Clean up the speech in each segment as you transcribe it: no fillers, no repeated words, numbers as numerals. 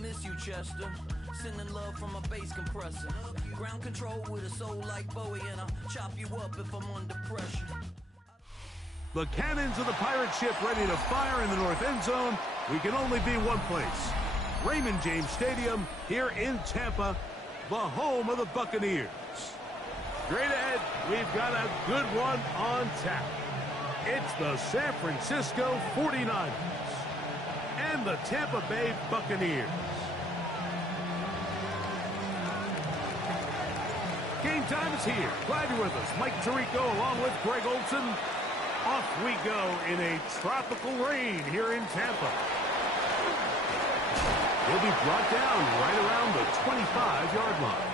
miss you, Chester. Sending love from a bass compressor. Ground control with a soul like Bowie, and I'll chop you up if I'm under pressure. The cannons of the pirate ship ready to fire in the north end zone. We can only be one place. Raymond James Stadium here in Tampa, the home of the Buccaneers. Straight ahead, we've got a good one on tap. It's the San Francisco 49ers and the Tampa Bay Buccaneers. Game time is here. Glad you're with us. Mike Tirico along with Greg Olson. Off we go in a tropical rain here in Tampa. He'll be brought down right around the 25-yard line.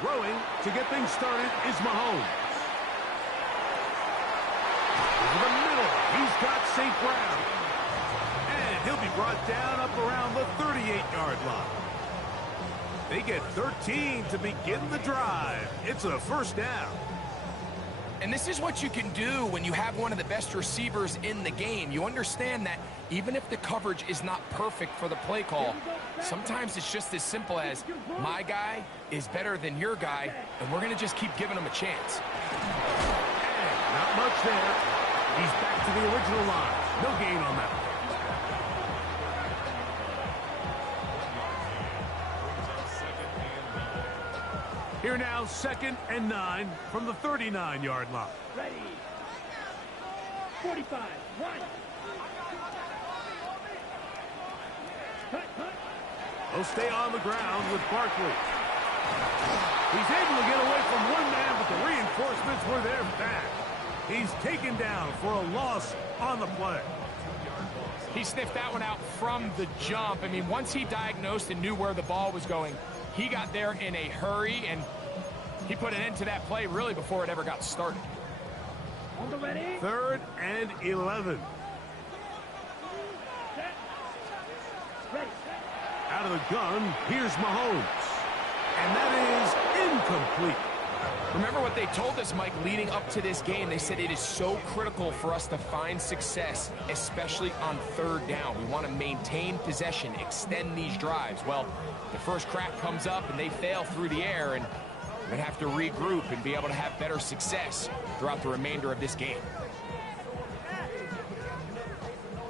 Throwing to get things started is Mahomes. Over the middle, he's got St. Brown. And he'll be brought down up around the 38-yard line. They get 13 to begin the drive. It's a first down. And this is what you can do when you have one of the best receivers in the game. You understand that even if the coverage is not perfect for the play call, sometimes it's just as simple as my guy is better than your guy, and we're going to just keep giving him a chance. And not much there. He's back to the original line. No gain on that. Here now, 2nd and 9 from the 39-yard line. Ready. 45. One. He'll stay on the ground with Barkley. He's able to get away from one man, but the reinforcements were there fast. He's taken down for a loss on the play. He sniffed that one out from the jump. I mean, once he diagnosed and knew where the ball was going, he got there in a hurry, and he put an end to that play really before it ever got started. 3rd and 11. Out of the gun, here's Mahomes. And that is incomplete. Remember what they told us, Mike, leading up to this game. They said it is so critical for us to find success, especially on 3rd down. We want to maintain possession, extend these drives. Well, the first crack comes up and they fail through the air, and we're going to have to regroup and be able to have better success throughout the remainder of this game.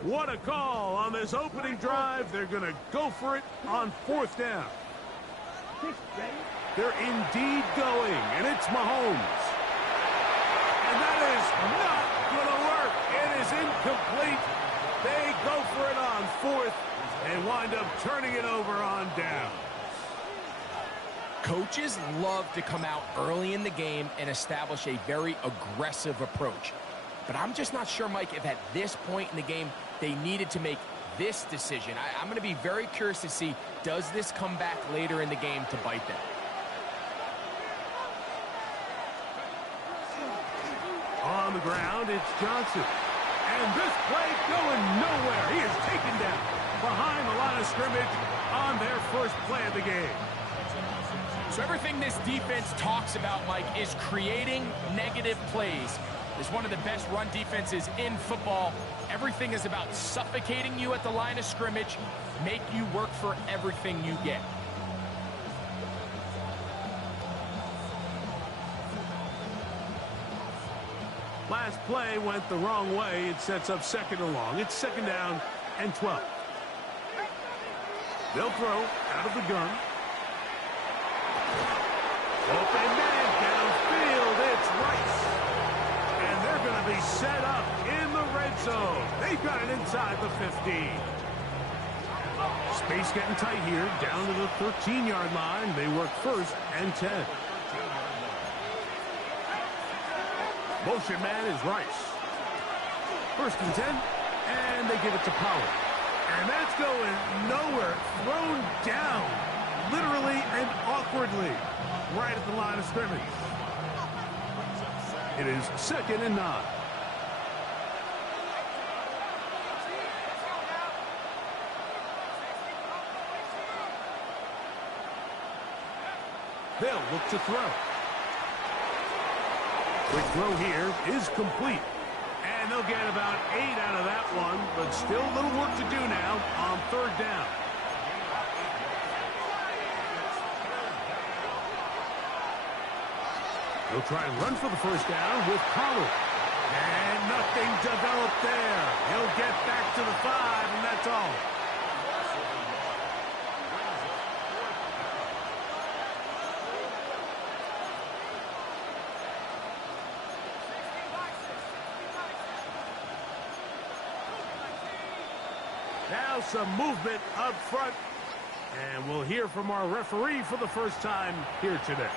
What a call on this opening drive. They're going to go for it on 4th down. They're indeed going, and it's Mahomes. And that is not going to work. It is incomplete. They go for it on 4th and wind up turning it over on down. Coaches love to come out early in the game and establish a very aggressive approach. But I'm just not sure, Mike, if at this point in the game they needed to make this decision. I'm going to be very curious to see, does this come back later in the game to bite them? On the ground, it's Johnson. And this play going nowhere. He is taken down behind the line of scrimmage on their first play of the game. So everything this defense talks about, Mike, is creating negative plays. It's one of the best run defenses in football. Everything is about suffocating you at the line of scrimmage, make you work for everything you get. Last play went the wrong way. It sets up 2nd and long. It's 2nd down and 12. They'll throw out of the gun. Open man downfield. It's Rice. And they're going to be set up in the red zone. They've got it inside the 15. Space getting tight here. Down to the 13-yard line. They work 1st and 10. Motion man is Rice. 1st and 10. And they give it to Power. And that's going nowhere. Thrown down. Literally and awkwardly. right at the line of scrimmage. It is 2nd and 9. They'll look to throw. Quick throw here is complete. And they'll get about 8 out of that one, but still a little work to do now on 3rd down. He'll try and run for the 1st down with Pollard. And nothing developed there. He'll get back to the 5, and that's all. Now some movement up front. And we'll hear from our referee for the first time here today.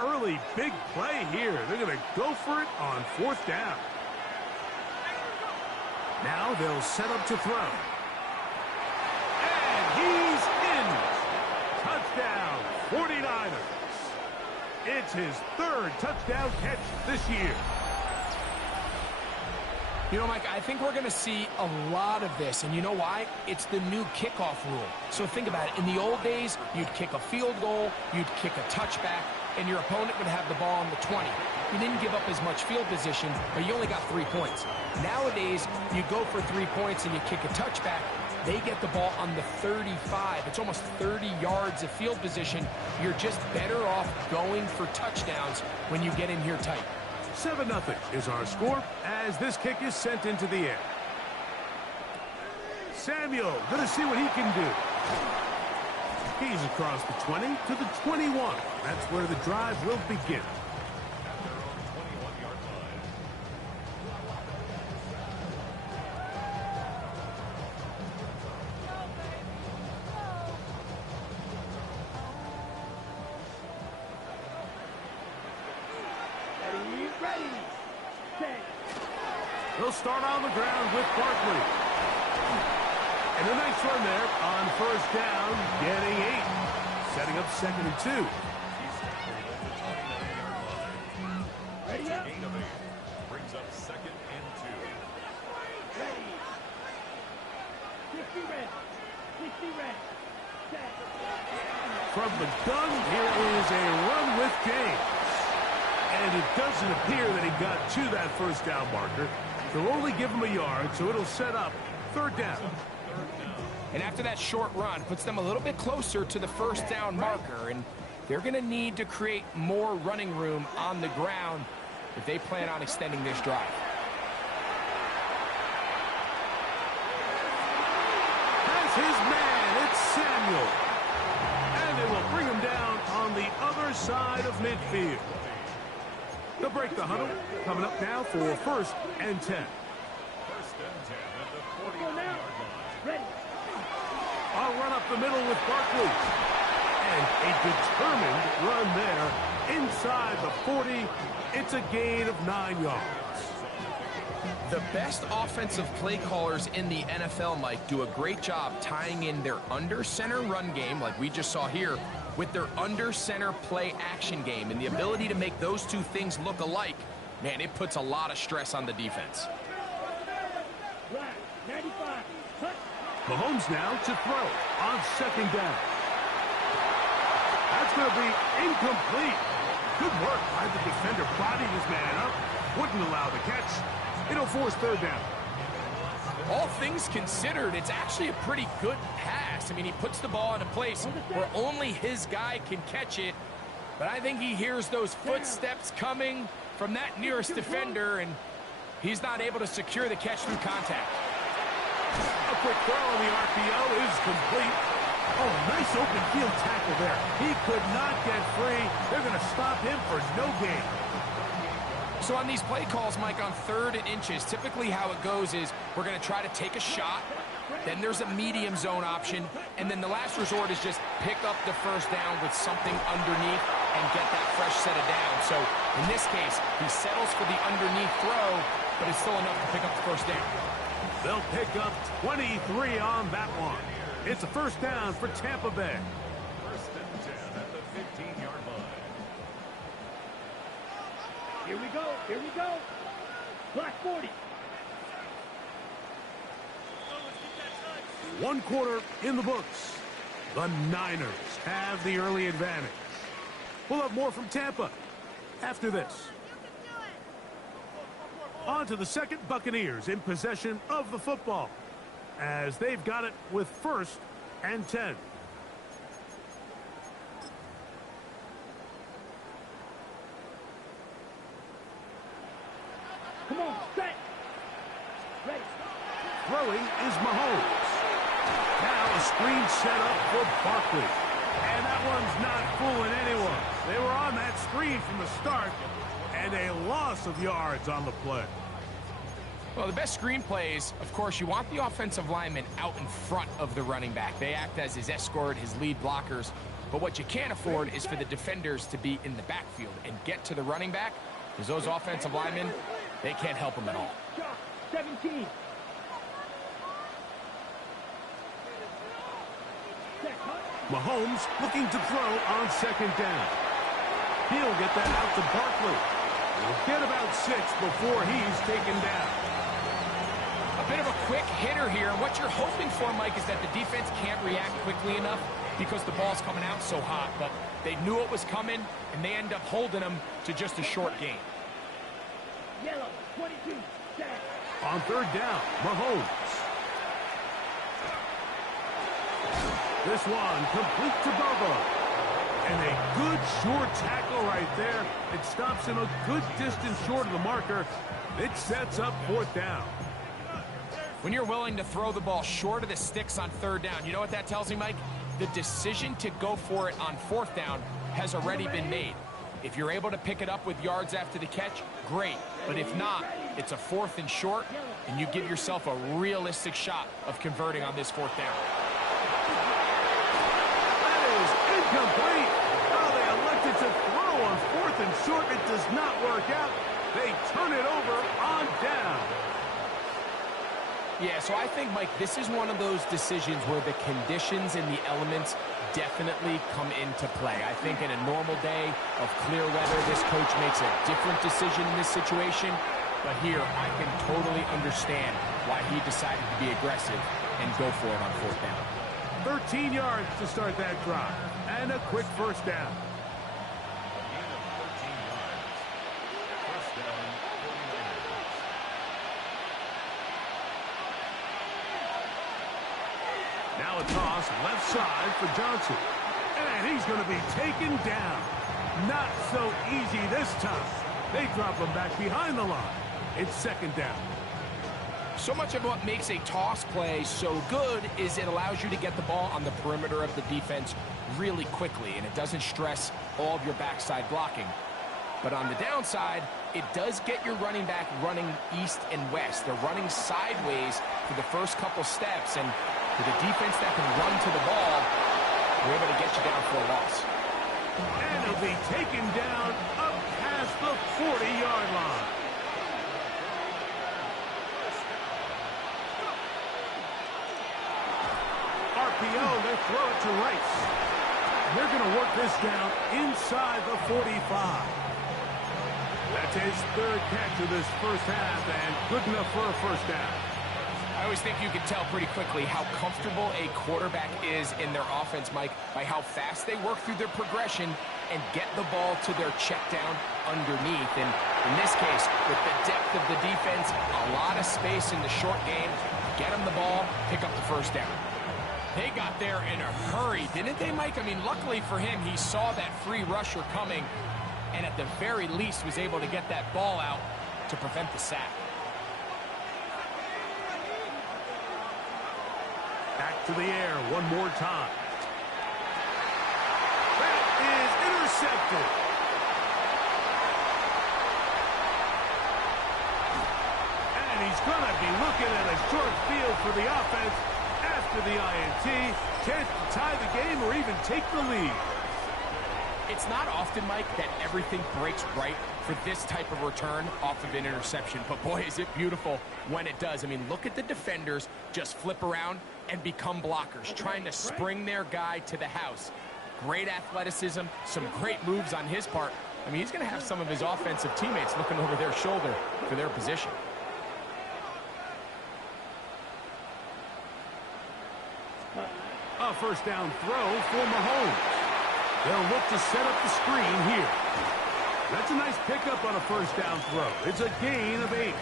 Early big play here. They're going to go for it on 4th down. Now they'll set up to throw. And he's in. Touchdown, 49ers. It's his 3rd touchdown catch this year. You know, Mike, I think we're going to see a lot of this, and you know why? It's the new kickoff rule. So think about it. In the old days, you'd kick a field goal, you'd kick a touchback, and your opponent would have the ball on the 20. You didn't give up as much field position, but you only got 3 points. Nowadays, you go for 3 points and you kick a touchback. They get the ball on the 35. It's almost 30 yards of field position. You're just better off going for touchdowns when you get in here tight. 7-0 is our score as this kick is sent into the air. Samuel going to see what he can do. He's across the 20 to the 21. That's where the drive will begin. He'll start on the ground with Barkley. And a nice run there on 1st down, getting 8. Setting up 2nd and 2. Ready up. Brings up 2nd and 2. Ready. 60 red. 60 red. Set. From the gun, here is a run with James. And it doesn't appear that he got to that 1st down marker. They'll only give him a yard, so it'll set up 3rd down. And after that short run, puts them a little bit closer to the 1st down marker, and they're going to need to create more running room on the ground if they plan on extending this drive. Has his man, it's Samuel. And they will bring him down on the other side of midfield. They'll break the huddle. Coming up now for 1st and 10. 1st and 10 at the 49-yard line. Ready. I'll run up the middle with Barkley. And a determined run there inside the 40. It's a gain of 9 yards. The best offensive play callers in the NFL, Mike, do a great job tying in their under-center run game, like we just saw here, with their under-center play action game. And the ability to make those two things look alike, man, it puts a lot of stress on the defense. Mahomes now to throw on 2nd down. That's going to be incomplete. Good work by the defender. Bodied his man up. Wouldn't allow the catch. It'll force 3rd down. All things considered, it's actually a pretty good pass. I mean, he puts the ball in a place where only his guy can catch it. But I think he hears those footsteps coming from that nearest defender, and he's not able to secure the catch through contact. A quick throw on the RPO is complete. Oh, nice open field tackle there. He could not get free. They're going to stop him for no gain. So on these play calls, Mike, on 3rd and inches, typically how it goes is we're going to try to take a shot, then there's a medium zone option, and then the last resort is just pick up the 1st down with something underneath. and get that fresh set of downs. So in this case, he settles for the underneath throw, but it's still enough to pick up the first down. They'll pick up 23 on that one. It's a first down for Tampa Bay. First and 10 at the 15-yard line. Here we go. Here we go. Black 40. One quarter in the books. The Niners have the early advantage. We'll have more from Tampa after this. On to the second. Buccaneers in possession of the football as they've got it with 1st and 10. Come on, set. Ready. Throwing is Mahomes. Now a screen set up for Barkley. And that one's not fooling anyone. They were on that screen from the start, and a loss of yards on the play. Well, the best screen plays, of course, you want the offensive lineman out in front of the running back. They act as his escort, his lead blockers. But what you can't afford is for the defenders to be in the backfield and get to the running back, because those offensive linemen, they can't help him at all. 17. Mahomes looking to throw on 2nd down. He'll get that out to Barkley. He'll get about 6 before he's taken down. A bit of a quick hitter here. What you're hoping for, Mike, is that the defense can't react quickly enough because the ball's coming out so hot. But they knew it was coming, and they end up holding him to just a short gain. Yellow, 22. Set. On 3rd down, Mahomes. This one complete to Bobo. And a good short tackle right there. It stops him a good distance short of the marker. It sets up 4th down. When you're willing to throw the ball short of the sticks on 3rd down, you know what that tells me, Mike? The decision to go for it on 4th down has already been made. If you're able to pick it up with yards after the catch, great. But if not, it's a 4th and short, and you give yourself a realistic shot of converting on this 4th down. Incomplete. Oh, they elected to throw on 4th and short. It does not work out. They turn it over on down. Yeah, so I think, Mike, this is one of those decisions where the conditions and the elements definitely come into play. I think in a normal day of clear weather, this coach makes a different decision in this situation. But here, I can totally understand why he decided to be aggressive and go for it on 4th down. 13 yards to start that drive. And a quick first down. First down, 49ers. Now a toss left side for Johnson. And he's going to be taken down. Not so easy this time. They drop him back behind the line. It's 2nd down. So much of what makes a toss play so good is it allows you to get the ball on the perimeter of the defense really quickly, and it doesn't stress all of your backside blocking. But on the downside, it does get your running back running east and west. They're running sideways for the first couple steps, and for the defense that can run to the ball, we're able to get you down for a loss. And he'll be taken down up past the 40-yard line. RPO, they throw it to Rice. They're going to work this down inside the 45. That's his 3rd catch of this first half, and good enough for a first down. I always think you can tell pretty quickly how comfortable a quarterback is in their offense, Mike, by how fast they work through their progression and get the ball to their check down underneath. And in this case, with the depth of the defense, a lot of space in the short game, get them the ball, pick up the first down. They got there in a hurry, didn't they, Mike? I mean, luckily for him, he saw that free rusher coming, and at the very least was able to get that ball out to prevent the sack. Back to the air one more time. That is intercepted. And he's going to be looking at a short field for the offense after the INT. Chance to tie the game or even take the lead. It's not often, Mike, that everything breaks right for this type of return off of an interception. But boy, is it beautiful when it does. I mean, look at the defenders just flip around and become blockers, trying to spring their guy to the house. Great athleticism, some great moves on his part. I mean, he's going to have some of his offensive teammates looking over their shoulder for their position. A first down throw for Mahomes. They'll look to set up the screen here. That's a nice pickup on a first down throw. It's a gain of 8.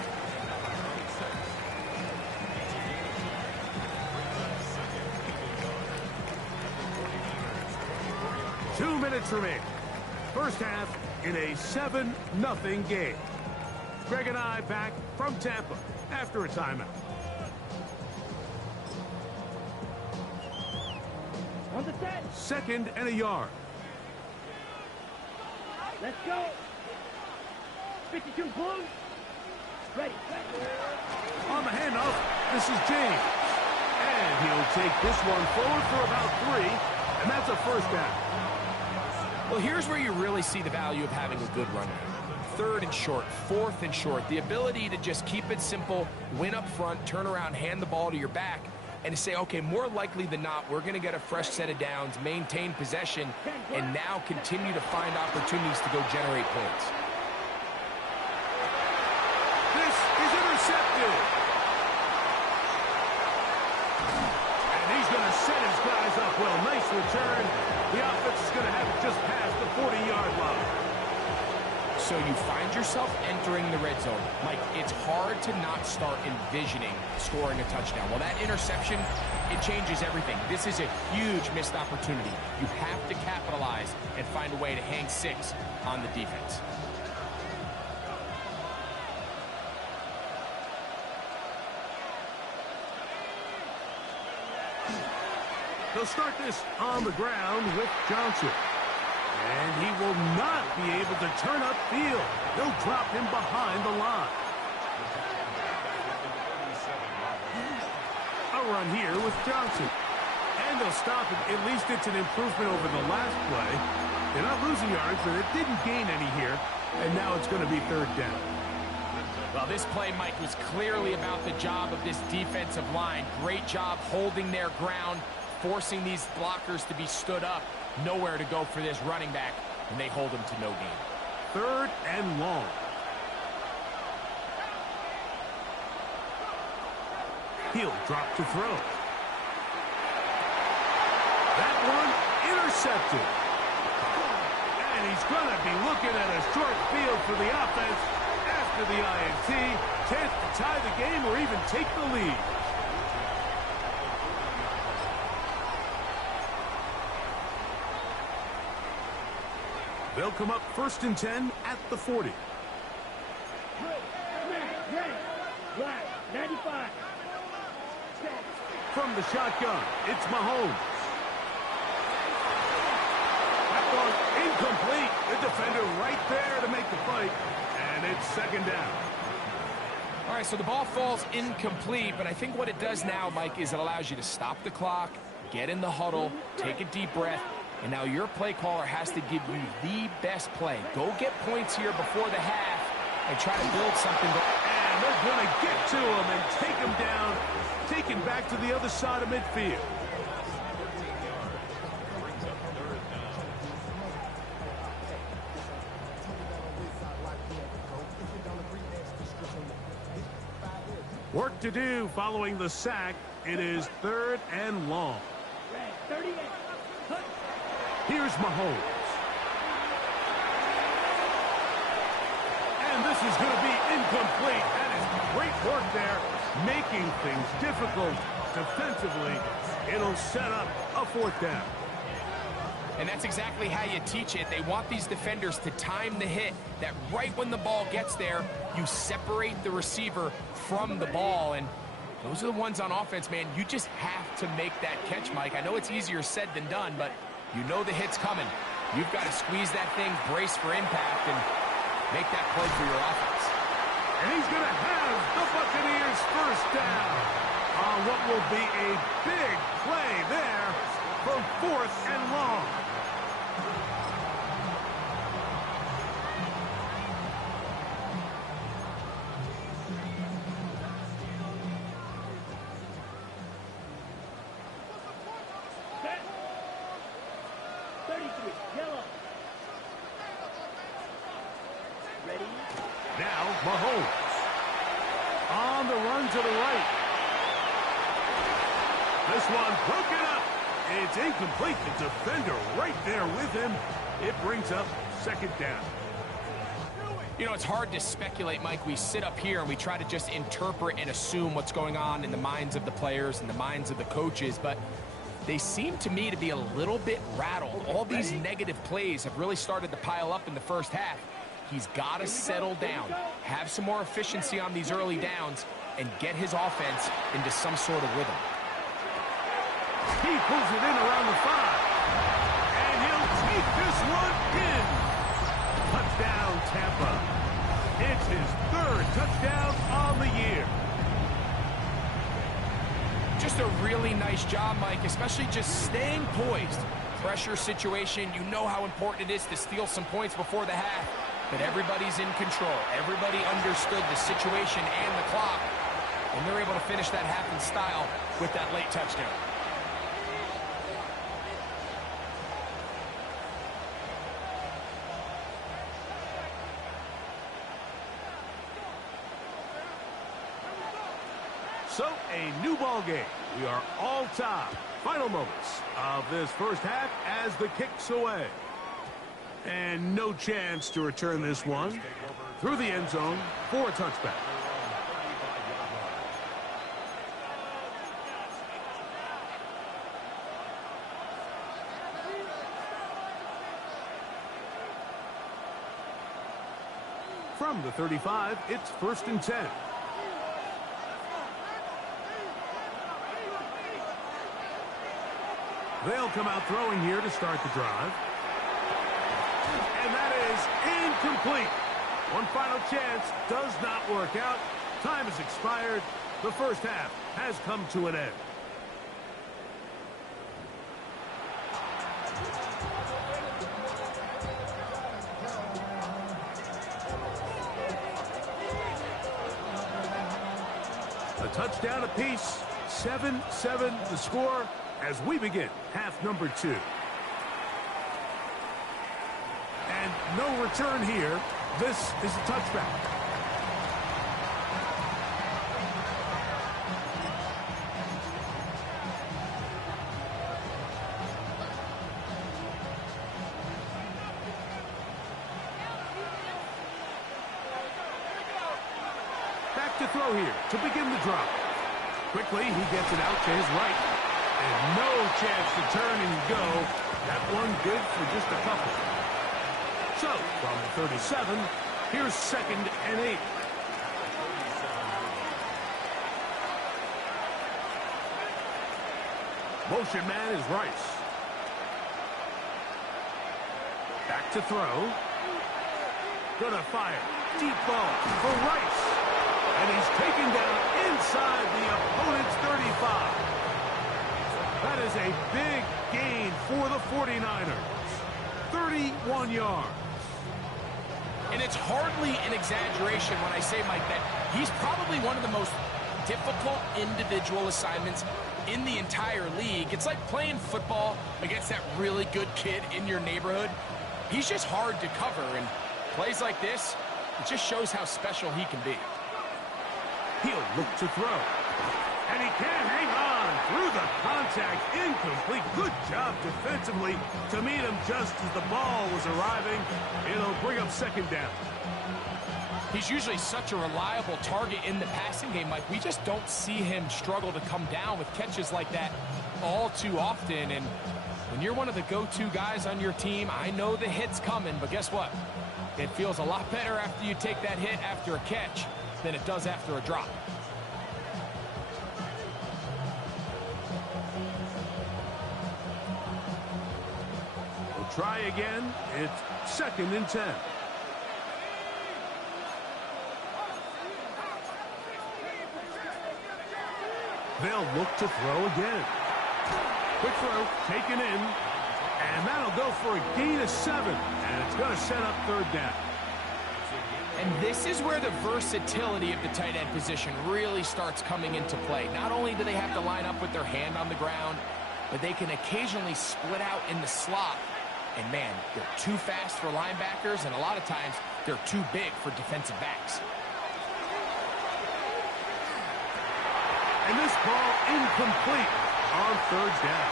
Two minutes remaining. First half in a 7-0 game. Greg and I back from Tampa after a timeout. On the set. Second and a yard. Let's go. 52 Blues. Ready. On the handoff, this is James. And he'll take this one forward for about 3, and that's a first down. Well, here's where you really see the value of having a good run game. Third and short, fourth and short. The ability to just keep it simple, win up front, turn around, hand the ball to your back, and to say, okay, more likely than not, we're going to get a fresh set of downs, maintain possession, and now continue to find opportunities to go generate points. This is intercepted. And he's going to set his guys up well. Nice return. The offense is going to have it just past the 40-yard line. So you find yourself entering the red zone. Mike, it's hard to not start envisioning scoring a touchdown. Well, that interception, it changes everything. This is a huge missed opportunity. You have to capitalize and find a way to hang 6 on the defense. They'll start this on the ground with Johnson. And he will not be able to turn upfield. They'll drop him behind the line. A run here with Johnson. And they'll stop it. At least it's an improvement over the last play. They're not losing yards, but it didn't gain any here. And now it's going to be third down. Well, this play, Mike, was clearly about the job of this defensive line. Great job holding their ground, forcing these blockers to be stood up. Nowhere to go for this running back, and they hold him to no gain. Third and long. He'll drop to throw. That one intercepted. And he's going to be looking at a short field for the offense after the INT. Chance to tie the game or even take the lead. They'll come up first and 10 at the 40. Ready. Black. 95. From the shotgun, it's Mahomes. That one incomplete. The defender right there to make the fight. And it's second down. All right, so the ball falls incomplete, but I think what it does now, Mike, is it allows you to stop the clock, get in the huddle, take a deep breath, and now your play caller has to give you the best play. Go get points here before the half and try to build something. And they're going to get to him and take him down, take him back to the other side of midfield. Work to do following the sack. It is third and long. 38. Here's Mahomes. And this is going to be incomplete. That is great work there, making things difficult defensively. It'll set up a fourth down. And that's exactly how you teach it. They want these defenders to time the hit, that right when the ball gets there, you separate the receiver from the ball. And those are the ones on offense, man. You just have to make that catch, Mike. I know it's easier said than done, but you know the hit's coming. You've got to squeeze that thing, brace for impact, and make that play for your offense. And he's going to have the Buccaneers first down on what will be a big play there from fourth and long. Mahomes. On the run to the right. This one broken up. It's incomplete. The defender right there with him. It brings up second down. You know, it's hard to speculate, Mike. We sit up here and we try to just interpret and assume what's going on in the minds of the players and the minds of the coaches, but they seem to me to be a little bit rattled. All these negative plays have really started to pile up in the first half. He's got to settle down, have some more efficiency on these early downs, and get his offense into some sort of rhythm. He pulls it in around the 5. And he'll take this one in. Touchdown, Tampa. It's his third touchdown on the year. Just a really nice job, Mike, especially just staying poised. Pressure situation, you know how important it is to steal some points before the half, but everybody's in control. Everybody understood the situation and the clock, and they're able to finish that half in style with that late touchdown. So, a new ball game. We are all tied. Final moments of this first half as the kick's away. And no chance to return this one through the end zone for a touchback. From the 35, it's 1st and 10. They'll come out throwing here to start the drive. And that is incomplete. One final chance does not work out. Time has expired. The first half has come to an end. A touchdown apiece. 7-7 the score as we begin half number 2. And no return here. This is a touchback. Back to throw here to begin the drive. Quickly, he gets it out to his right. And no chance to turn and go. That one good for just a couple. So, from 37, here's 2nd and 8. Motion man is Rice. Back to throw. Gonna fire. Deep ball for Rice. And he's taken down inside the opponent's 35. That is a big gain for the 49ers. 31 yards. And it's hardly an exaggeration when I say, Mike, that he's probably one of the most difficult individual assignments in the entire league. It's like playing football against that really good kid in your neighborhood. He's just hard to cover, and plays like this, it just shows how special he can be. He'll look to throw. And he can't hang on through the contact. Incomplete. Good job defensively to meet him just as the ball was arriving. It'll bring up 2nd down. He's usually such a reliable target in the passing game, Mike. We just don't see him struggle to come down with catches like that all too often. And when you're one of the go-to guys on your team, I know the hit's coming, but guess what? It feels a lot better after you take that hit after a catch than it does after a drop. Try again. It's 2nd and 10. They'll look to throw again. Quick throw, taken in. And that'll go for a gain of 7. And it's going to set up 3rd down. And this is where the versatility of the tight end position really starts coming into play. Not only do they have to line up with their hand on the ground, but they can occasionally split out in the slot. And, man, they're too fast for linebackers, and a lot of times they're too big for defensive backs. And this ball incomplete on third down.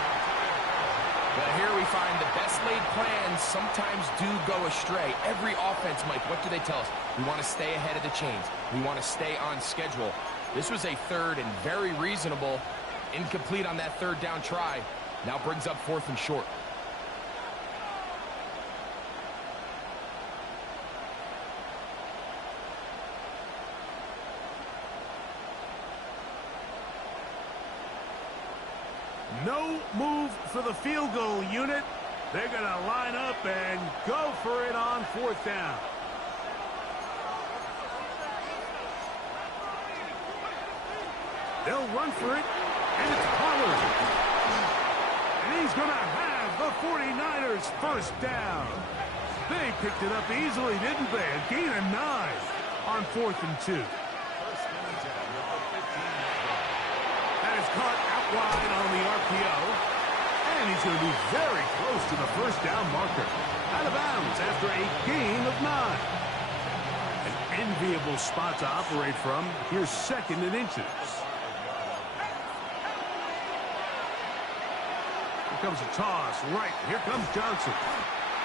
Well, here we find the best laid plans sometimes do go astray. Every offense, Mike, what do they tell us? We want to stay ahead of the chains. We want to stay on schedule. This was a third and very reasonable. Incomplete on that third down try. Now brings up 4th and short. No move for the field goal unit. They're going to line up and go for it on 4th down. They'll run for it, and it's Pollard. And he's going to have the 49ers first down. They picked it up easily, didn't they? A gain of 9 on 4th and 2. That is caught out wide on the RPO. And he's going to be very close to the first down marker. Out of bounds after a gain of 9. An enviable spot to operate from. Here's 2nd and inches. Here comes a toss. Right. Here comes Johnson.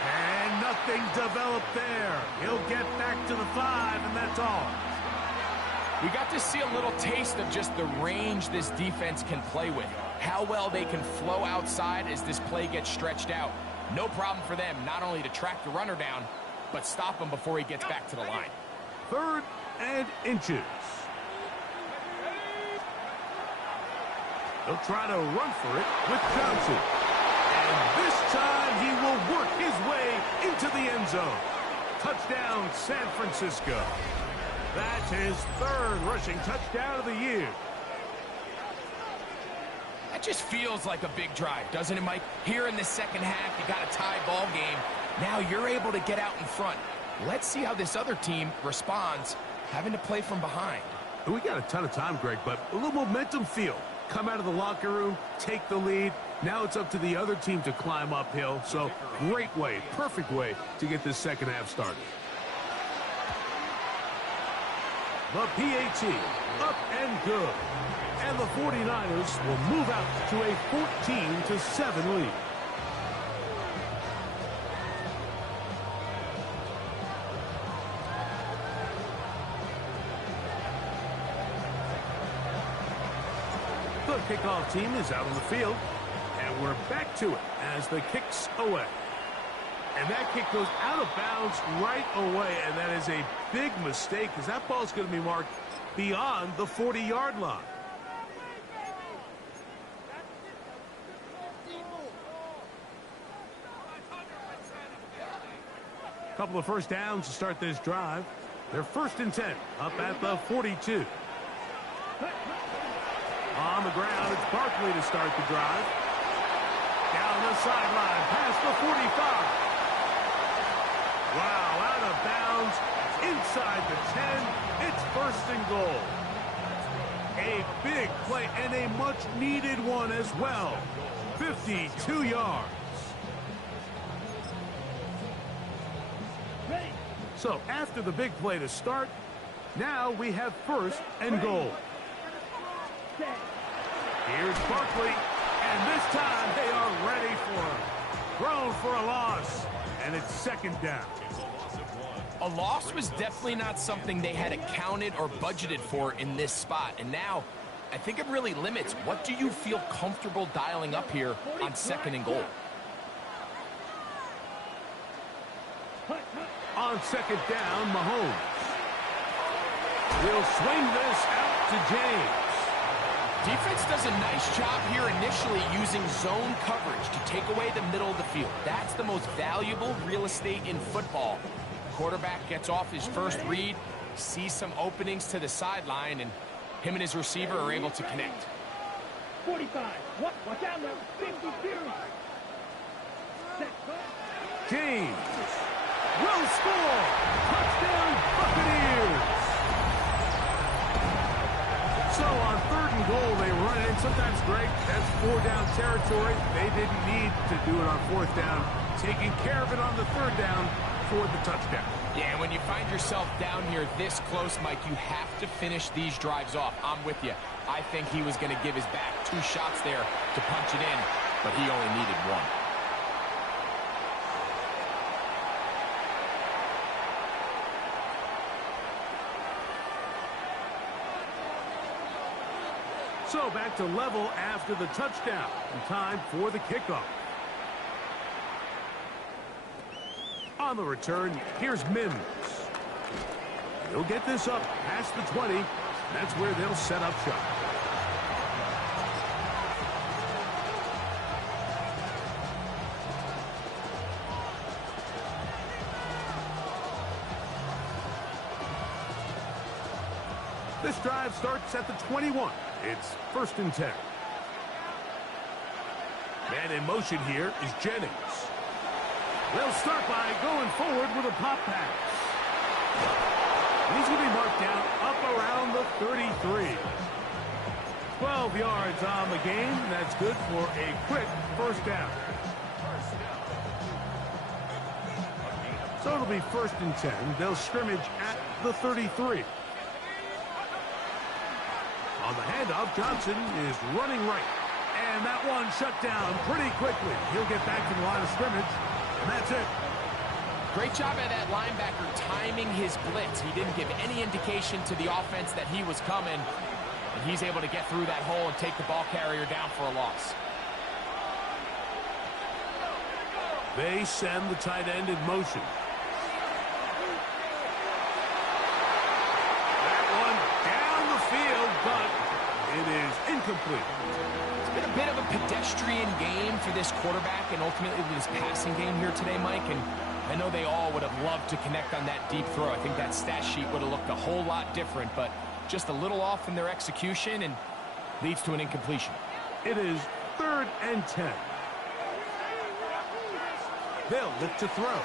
And nothing developed there. He'll get back to the 5, and that's all. We got to see a little taste of just the range this defense can play with. How well they can flow outside as this play gets stretched out. No problem for them not only to track the runner down, but stop him before he gets back to the line. 3rd and inches. They'll try to run for it with Johnson. And this time he will work his way into the end zone. Touchdown, San Francisco. That's his 3rd rushing touchdown of the year. That just feels like a big drive, doesn't it, Mike? Here in the second half, you got a tie ball game. Now you're able to get out in front. Let's see how this other team responds, having to play from behind. We got a ton of time, Greg, but a little momentum feel. Come out of the locker room, take the lead. Now it's up to the other team to climb uphill. So great way, perfect way to get this second half started. The PAT, up and good. And the 49ers will move out to a 14-7 lead. The kickoff team is out on the field, and we're back to it as the kick's away. And that kick goes out of bounds right away, and that is a big mistake because that ball's going to be marked beyond the 40-yard line. A couple of first downs to start this drive. They're 1st and 10 up at the 42. On the ground, it's Barkley to start the drive. Down the sideline, past the 45. Wow, out of bounds, inside the 10. It's 1st and goal. A big play and a much-needed one as well. 52 yards. So after the big play to start, now we have 1st and goal. Here's Barkley, and this time they are ready for him. Thrown for a loss, and it's 2nd down. A loss was definitely not something they had accounted or budgeted for in this spot. And now, I think it really limits. What do you feel comfortable dialing up here on 2nd and goal? On 2nd down, Mahomes. He'll swing this out to James. Defense does a nice job here initially using zone coverage to take away the middle of the field. That's the most valuable real estate in football. Quarterback gets off his first read, sees some openings to the sideline, and him and his receiver are able to connect. 45. Watch out now. 50 James will score. Touchdown, Buccaneers. So on 3rd and goal, they run it in. Sometimes, Greg, that's 4-down territory. They didn't need to do it on 4th down. Taking care of it on the 3rd down for the touchdown. Yeah, when you find yourself down here this close, Mike, you have to finish these drives off. I'm with you. I think he was going to give his back 2 shots there to punch it in, but he only needed 1. So back to level after the touchdown. And time for the kickoff. On the return, here's Mims. He'll get this up past the 20. That's where they'll set up shop. This drive starts at the 21. It's 1st and 10. Man in motion here is Jennings. They'll start by going forward with a pop pass. He's going to be marked down up around the 33. 12 yards on the game. That's good for a quick 1st down. So it'll be 1st and 10. They'll scrimmage at the 33. On the handoff, Johnson is running right. And that one shut down pretty quickly. He'll get back to the line of scrimmage, and that's it. Great job by that linebacker timing his blitz. He didn't give any indication to the offense that he was coming. And he's able to get through that hole and take the ball carrier down for a loss. They send the tight end in motion. That one down the field, but it is incomplete. It's been a bit of a pedestrian game for this quarterback and ultimately this passing game here today, Mike. And I know they all would have loved to connect on that deep throw. I think that stat sheet would have looked a whole lot different, but just a little off in their execution and leads to an incompletion. It is 3rd and 10. They'll look to throw.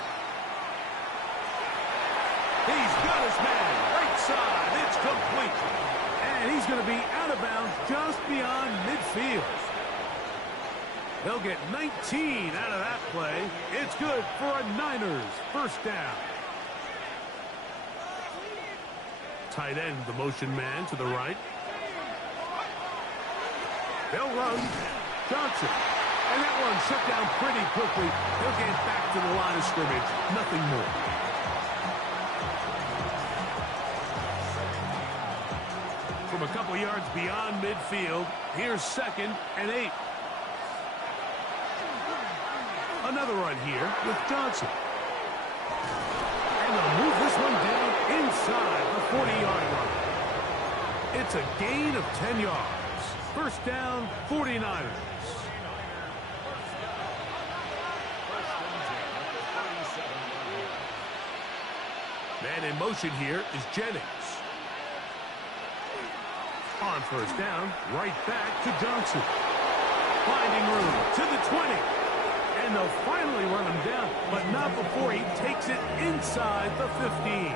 He's got his man. Right side. It's complete. And he's going to be out of bounds just beyond midfield. They'll get 19 out of that play. It's good for a Niners 1st down. Tight end, the motion man to the right. They'll run. Johnson. And that one shut down pretty quickly. He'll get back to the line of scrimmage. Nothing more. From a couple yards beyond midfield, here's 2nd and 8. Another run here with Johnson. And they'll move this one down inside the 40-yard line. It's a gain of 10 yards. 1st down, 49ers. Man in motion here is Jennings. On 1st down, right back to Johnson. Finding room to the 20. And they'll finally run him down, but not before he takes it inside the 15.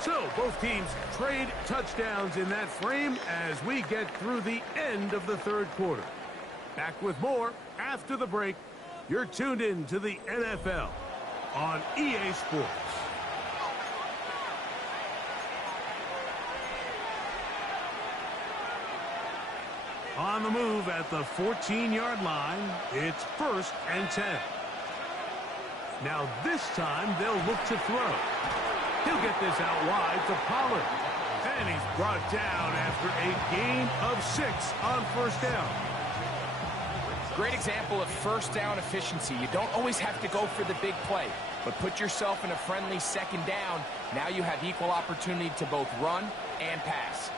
So both teams trade touchdowns in that frame as we get through the end of the 3rd quarter. Back with more after the break. You're tuned in to the NFL on EA Sports. On the move at the 14-yard line, it's 1st and 10. Now this time they'll look to throw. He'll get this out wide to Pollard. And he's brought down after a gain of 6 on 1st down. Great example of 1st down efficiency. You don't always have to go for the big play, but put yourself in a friendly 2nd down. Now you have equal opportunity to both run and pass.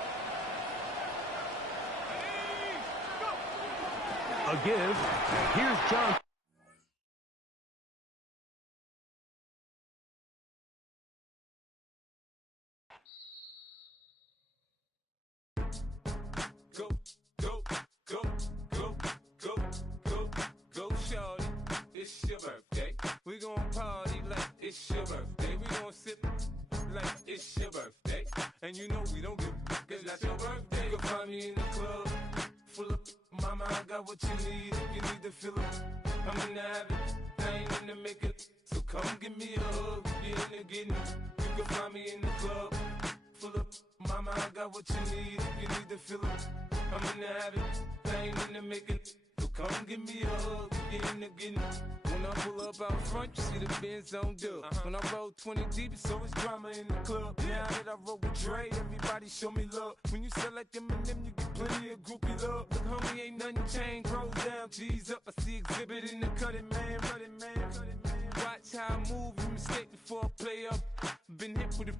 A give. And here's Johnson. it's your birthday. We gon' party like it's your birthday. We gon' sip like it's your birthday. And you know we don't give cause that's your birthday. You can find me in the club, full of mama, I got what you need. If you need to fill up, I'm in the habit, I ain't in the making. So come give me a hug, if you're in the getting. You can find me in the club, full of mama, I got what you need. If you need to fill up, I'm in the habit, I ain't in the making. So come give me a hug, if you're in the getting. When I pull up out front, you see the Benz on dub. When I roll 20 deep, it's always drama in the club. Now that I roll with Dre, everybody show me love. When you sell like Eminem, you get plenty of groupie love. Look, homie, ain't nothing changed. Roll down, G's up. I see exhibit in the cutting, man. Running, man. Watch how I move, you mistake before I play up. Been hit with a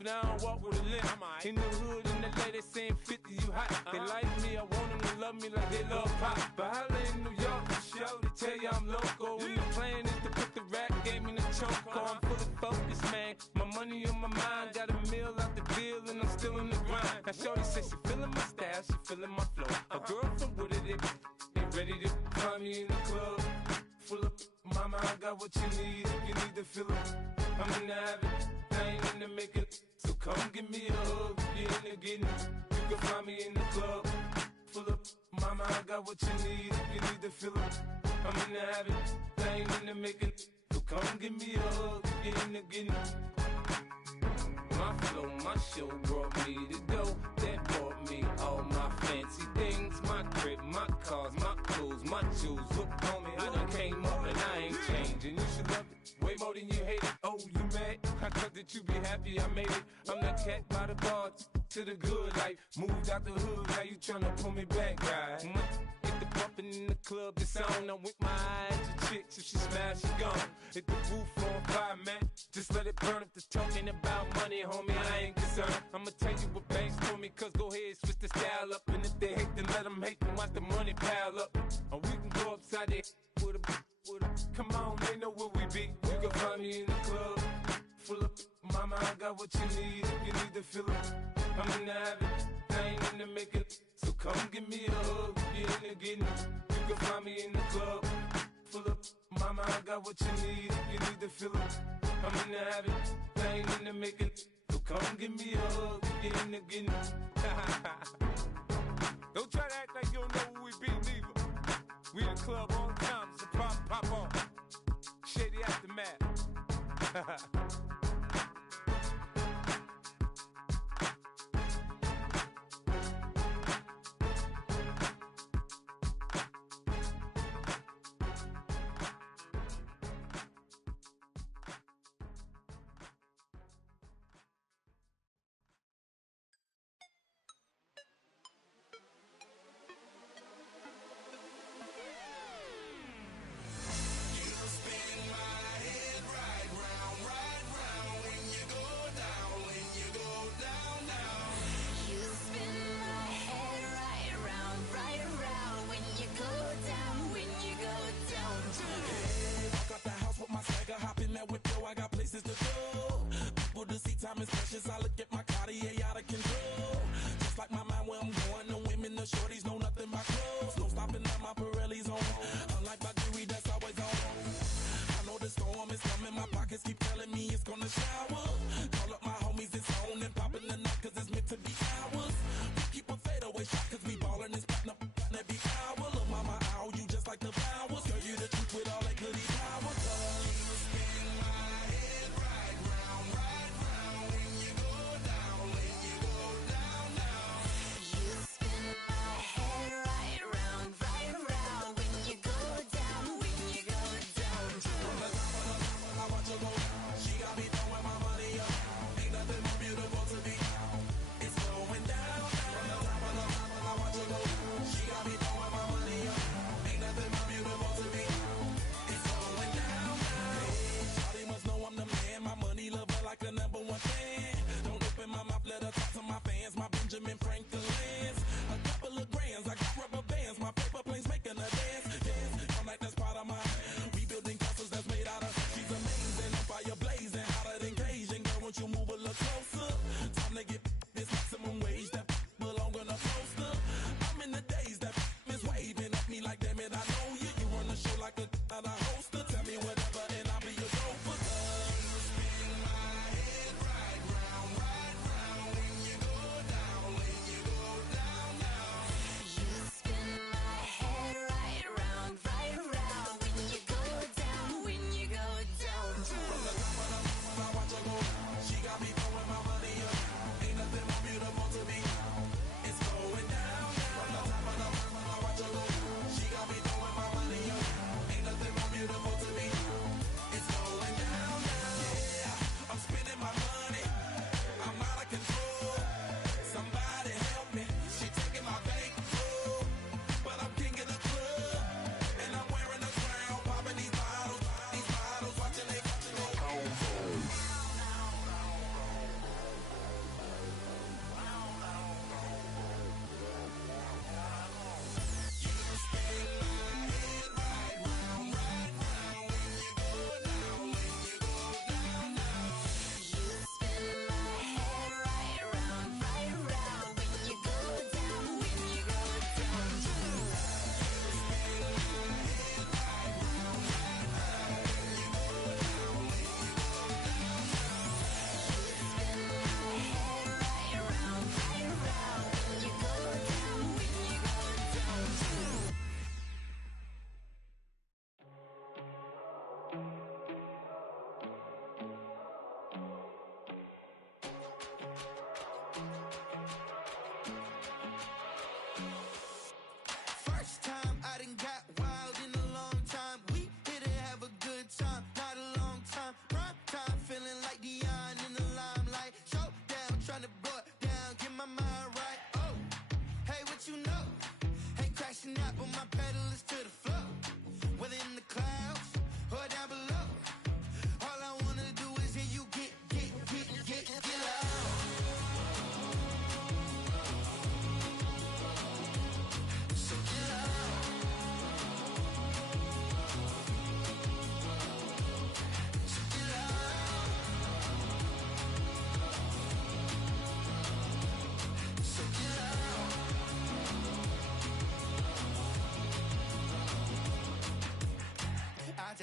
but I don't walk with a limp. In the hood, in the LA, they saying 50, you hot. They like me, I want them to love me like they love pop. But holla in New York, show, they tell you I'm local. When the plan is to put the rap game in the choke. I'm fully focused, man. My money on my mind, got a meal out the deal, and I'm still in the grind. Now shorty says she feeling my style, she feeling my flow. A girl from Wooded, they ready to find me in the club. Full of mama, I got what you need. If you need to fill up, I'm in the habit, I ain't in the making. So come give me a hug, if you're in the getting. You can find me in the club, full of mama, I got what you need. If you need to fill up, I'm in the habit, I ain't in the making. So come give me a hug, if you're in the getting. My flow, my show brought me the dough that brought me all my fancy things. My crib, my cars, my clothes, my jewels. Look, homie, I done came up and I ain't changing. You should love it way more than you hate it. Oh, you mad? I thought that you be happy I made it. I'm that cat by the bar to the good life. Moved out the hood, now you tryna pull me back, right? Hit the bumpin' in the club, it's on. I'm with my eyes to chicks, if she smash, she gone. Hit the roof on fire, man. Just let it burn if they're talking about money, homie, I ain't concerned. I'ma tell you what banks for me, cause go ahead, switch the style up. And if they hate, then let them hate, then watch the money pile up. Or we can go upside there with a come on, they know where we be. You can find me in the club, full of mama, I got what you need. If you need to fill up, I'm in the habit, I ain't in the making. So come give me a hug, if you're in the getting. You can find me in the club, full of mama, I got what you need. If you need to fill up, I'm in the habit, I ain't in the making. So come give me a hug, if you're in the getting. Don't try to act like you don't know who we be, neither. We in the club all the time, so pop on. Shady Aftermath.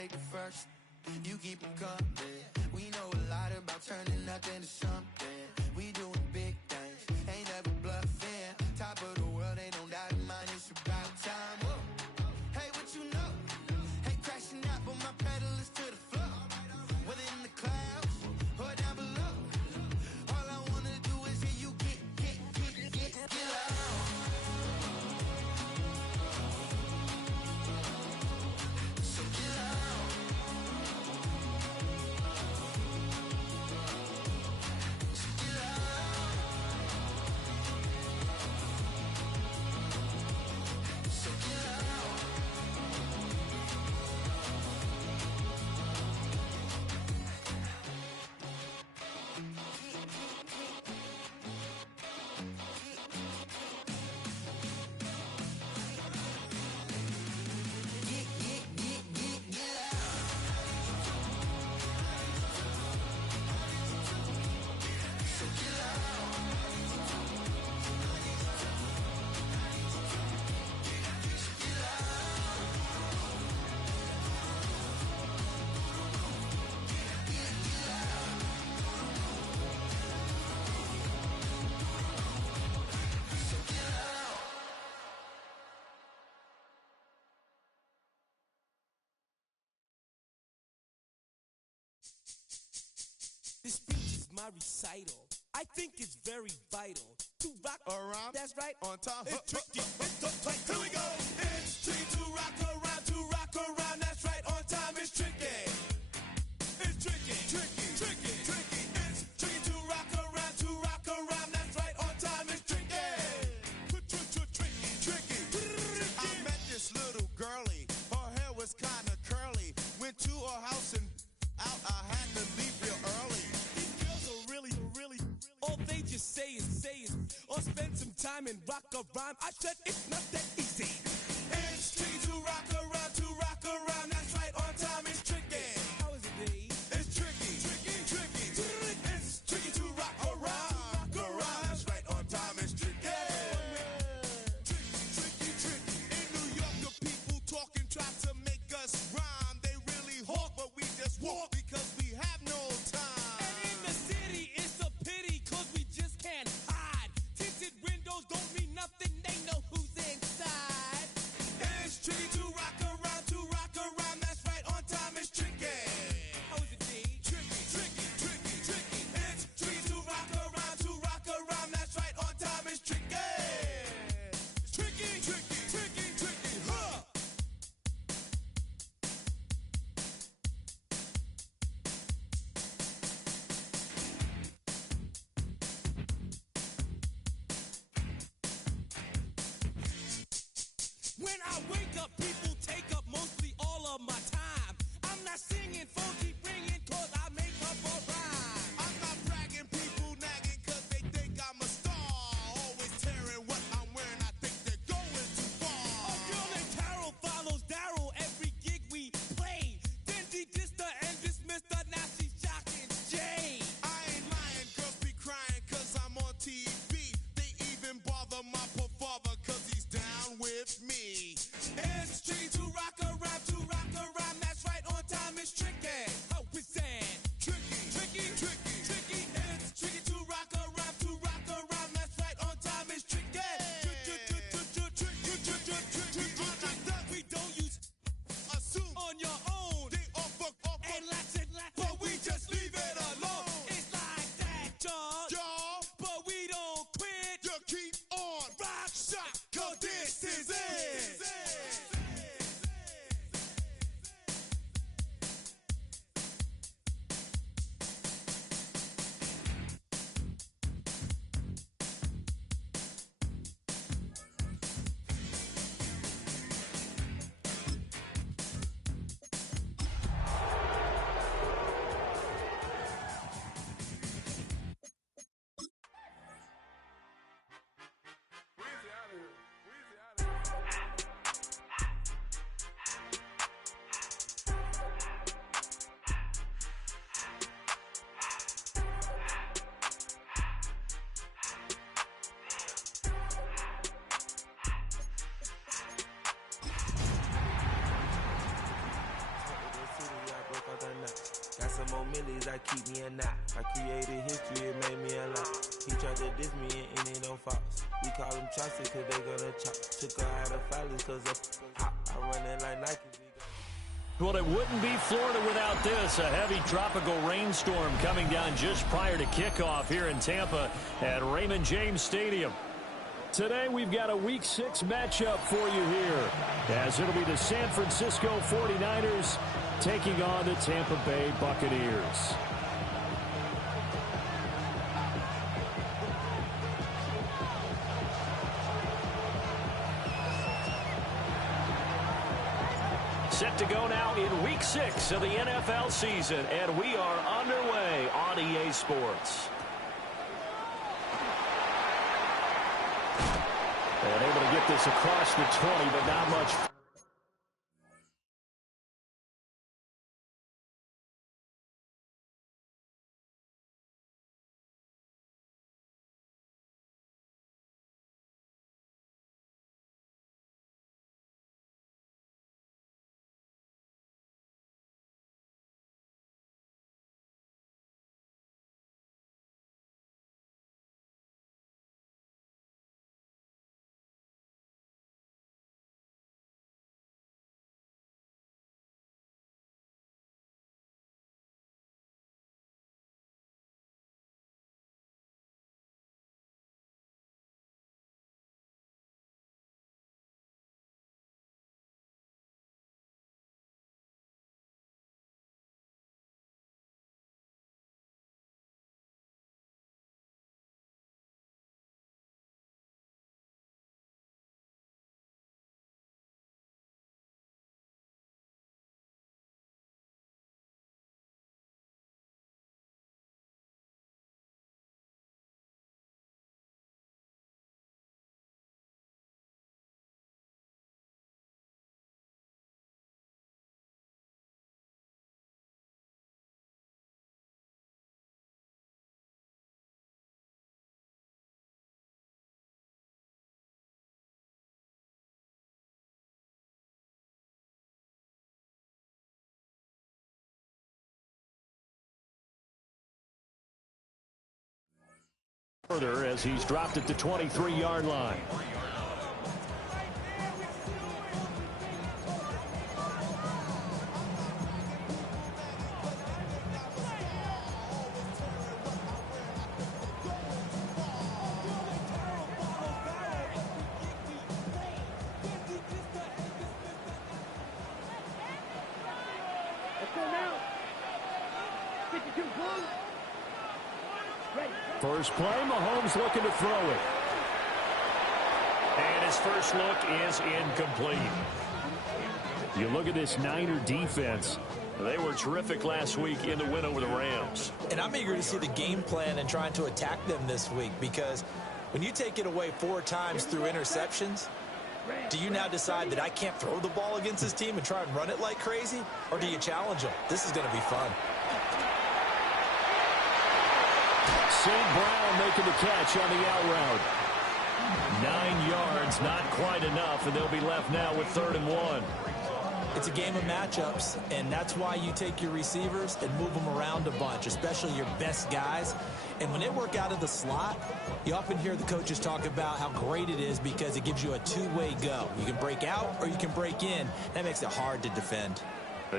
take the first. You keep them coming. We know a lot about turning nothing to something. We doing big things, ain't never bluffing. Top of the world, ain't no doubt in mine. It's about time. Whoa. Hey, what you know? Hey, crashing out, but my pedal is to the floor. Whether in the clouds or down below, all I wanna do is hear you get loud. So get loud. So get loud. So get loud. This speech is my recital. I think it's very vital to rock around. That's right. On time. It's tricky. It's so tight. Here we go. It's tricky to rock around. To rock around. That's right. On time. It's tricky. It's tricky. Tricky. Tricky. Tricky. It's tricky to rock around. To rock around. That's right. On time. It's tricky. Tricky. I met this little girlie. Her hair was kind of curly. Went to her house and out. I had to leave real early. These girls are really, all they just say is, or spend some time and rock a rhyme. I said it's not that easy. It's tricky to rock around. To rock around. That's right. On time. It's tricky. How is it, D? It's tricky. Tricky. Tricky. It's tricky to rock around. Rock around. That's right. On time. It's tricky. Tricky. In New York, the people talking try to make us rhyme. They really hawk, but we just walk because we have no time. And in the city, it's a pity, cause we just can't hide. Tinted windows don't mean nothing, they know who's inside. It's tricky to rock around. That's right, on time it's tricky. How is it, D? Tricky. It's tricky to rock around. That's right, on time it's tricky. Tricky. Huh. When I wake up, people take up mostly all of my time. I'm not singing, phone keep ringing, cause I make up a rhyme. I'm not bragging, people nagging cause they think I'm a star. Always tearing what I'm wearing, I think they're going too far. A girl named Carol follows Daryl every gig we play. Then she dissed her and dismissed her, now she's shocking Jay. I ain't lying, girls be crying cause I'm on TV. They even bother my poor father cause he's down with me. It's tricky to rock around. That's right, on time it's tricky. How is that? Tricky. It's tricky to rock around. That's right, on time it's tricky. We don't use Assume on your own. they all fuck off, And lots, but we just leave it alone. It's like that, y'all. But we don't quit. you keep on. Rock shot, cause this is it. Weezy out of here. more millies, I keep me a knot. I created history, it made me a lot. He tried to diss me and ended on Fox. We call them chopsticks cause they gonna chop. Took her out of filers cause of hop. I run it like Nike. Well, it wouldn't be Florida without this. A heavy tropical rainstorm coming down just prior to kickoff here in Tampa at Raymond James Stadium. Today we've got a Week 6 matchup for you here, as it'll be the San Francisco 49ers taking on the Tampa Bay Buccaneers. Set to go now in Week 6 of the NFL season, and we are underway on EA Sports. And able to get this across the 20, but not much. Further as he's dropped at the 23-yard line. First play, Mahomes looking to throw it. And his first look is incomplete. You look at this Niner defense. They were terrific last week in the win over the Rams. And I'm eager to see the game plan and trying to attack them this week, because when you take it away 4 times through interceptions, do you now decide that I can't throw the ball against this team and try and run it like crazy? Or do you challenge them? This is going to be fun. St. Brown making the catch on the out route. 9 yards, not quite enough, and they'll be left now with 3rd and 1. It's a game of matchups, and that's why you take your receivers and move them around a bunch, especially your best guys. And when they work out of the slot, you often hear the coaches talk about how great it is because it gives you a two-way go. You can break out or you can break in. That makes it hard to defend.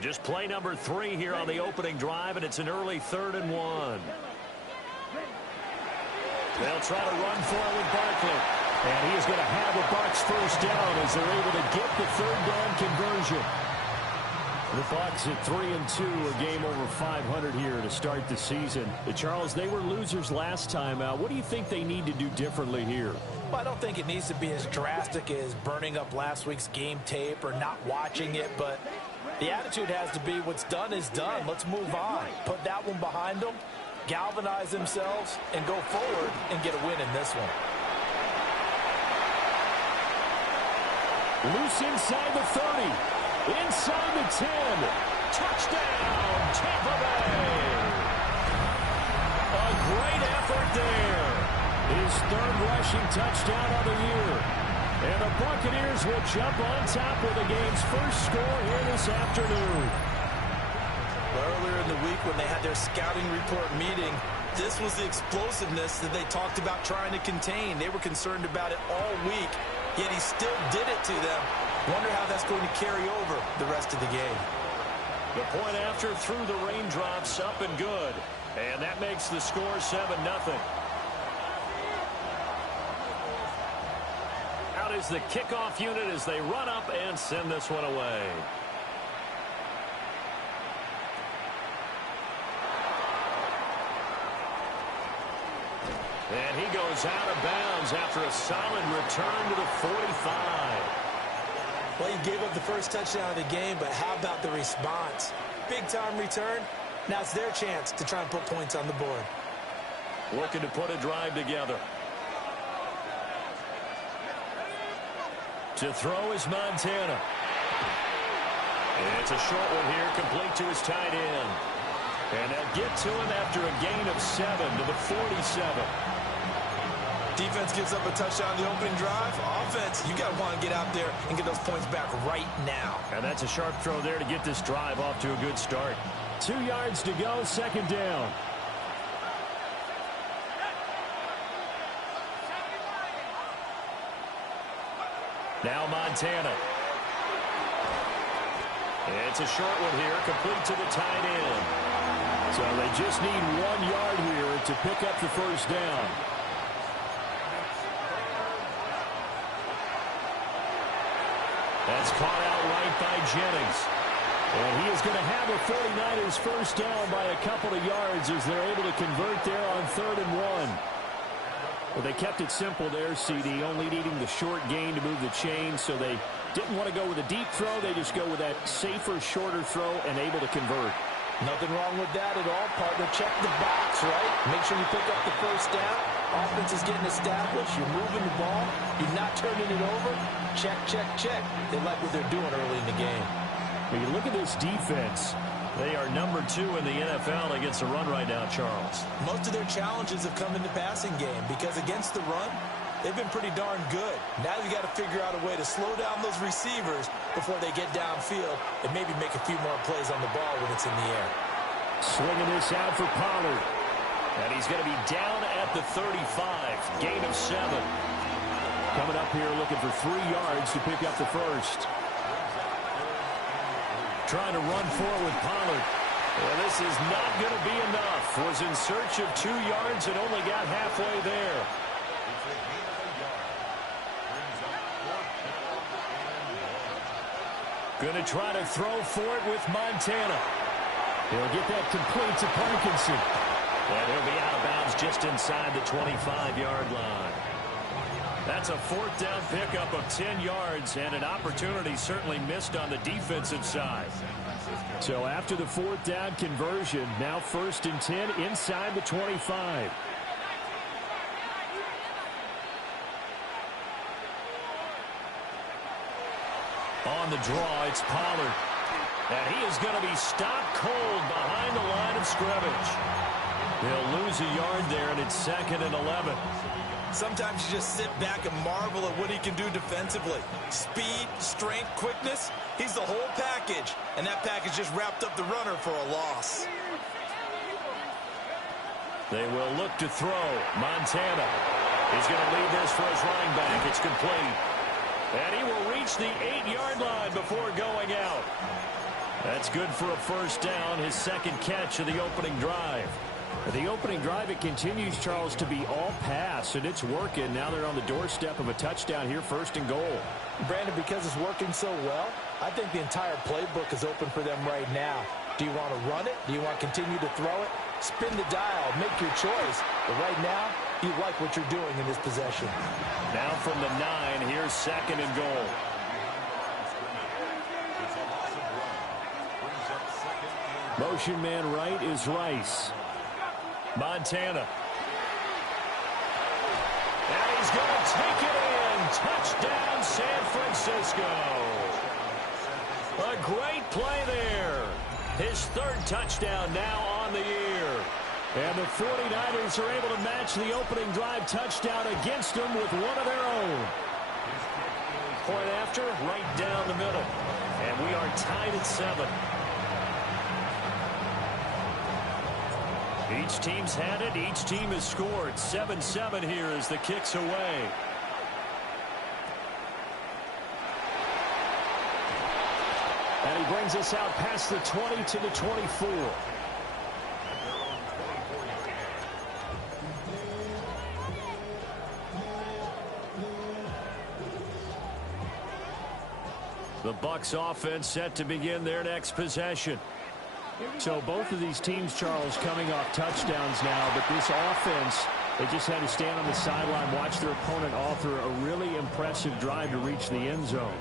Just play number 3 here on the opening drive, and it's an early 3rd and 1. They'll try to run for it with Barkley. And he is going to have a Bucs first down as they're able to get the 3rd down conversion. The Bucs at 3-2, a game over 500 here to start the season. Charles, they were losers last time out. What do you think they need to do differently here? Well, I don't think it needs to be as drastic as burning up last week's game tape or not watching it, but the attitude has to be what's done is done. Let's move on. Put that one behind them, galvanize themselves, and go forward and get a win in this one. Loose inside the 30, inside the 10. Touchdown, Tampa Bay. A great effort there. His 3rd rushing touchdown of the year. And the Buccaneers will jump on top with the game's first score here this afternoon. Well, earlier in the week when they had their scouting report meeting, this was the explosiveness that they talked about trying to contain. They were concerned about it all week, yet he still did it to them. Wonder how that's going to carry over the rest of the game. The point after through the raindrops, up and good. And that makes the score 7-0. Out is the kickoff unit as they run up and send this one away. And he goes out of bounds after a solid return to the 45. Well, you gave up the first touchdown of the game, but how about the response? Big-time return. Now it's their chance to try and put points on the board. Looking to put a drive together. To throw is Montana. It's a short one here, complete to his tight end. And they'll get to him after a gain of 7 to the 47. Defense gives up a touchdown on the opening drive. Offense, you got to want to get out there and get those points back right now. And that's a sharp throw there to get this drive off to a good start. 2 yards to go, second down. Now Montana. It's a short one here, complete to the tight end. So they just need 1 yard here to pick up the first down. That's caught out right by Jennings. And he is going to have a 49ers first down by a couple of yards as they're able to convert there on 3rd and 1. Well, they kept it simple there, CD, only needing the short gain to move the chain, so they didn't want to go with a deep throw. They just go with that safer, shorter throw and able to convert. Nothing wrong with that at all, partner. Check the box, right? Make sure you pick up the first down. Offense is getting established. You're moving the ball. You're not turning it over. Check, check, check. They like what they're doing early in the game. When you look at this defense, they are number 2 in the NFL against the run right now, Charles. Most of their challenges have come in the passing game because against the run, they've been pretty darn good. Now you got to figure out a way to slow down those receivers before they get downfield and maybe make a few more plays on the ball when it's in the air. Swinging this out for Pollard. And he's going to be down at the 35. Gain of 7. Coming up here looking for 3 yards to pick up the first. Trying to run forward with Pollard. Well, this is not going to be enough. Was in search of 2 yards and only got halfway there. Going to try to throw for it with Montana. He'll get that complete to Parkinson. And he'll be out of bounds just inside the 25-yard line. That's a 4th down pickup of 10 yards and an opportunity certainly missed on the defensive side. So after the 4th down conversion, now 1st and 10 inside the 25. On the draw, it's Pollard. And he is going to be stopped cold behind the line of scrimmage. He'll lose a yard there, and it's 2nd and 11. Sometimes you just sit back and marvel at what he can do defensively. Speed, strength, quickness, he's the whole package. And that package just wrapped up the runner for a loss. They will look to throw. Montana is going to lead this for his running back. It's complete. And he will reach the 8-yard line before going out. That's good for a first down, his 2nd catch of the opening drive. The opening drive, it continues, Charles, to be all pass, and it's working. Now they're on the doorstep of a touchdown here, 1st and goal. Brandon, because it's working so well, I think the entire playbook is open for them right now. Do you want to run it? Do you want to continue to throw it? Spin the dial, make your choice. But right now, you like what you're doing in this possession. Now from the 9, here's 2nd and goal. Motion man right is Rice. Montana. And he's going to take it in. Touchdown, San Francisco. A great play there. His 3rd touchdown now on the year. And the 49ers are able to match the opening drive touchdown against them with one of their own. Point after, right down the middle. And we are tied at 7. Each team's had it. Each team has scored. 7-7 here as the kick's away. And he brings us out past the 20 to the 24. The Bucs offense set to begin their next possession. So both of these teams, Charles, coming off touchdowns now, but this offense, they just had to stand on the sideline, watch their opponent author a really impressive drive to reach the end zone.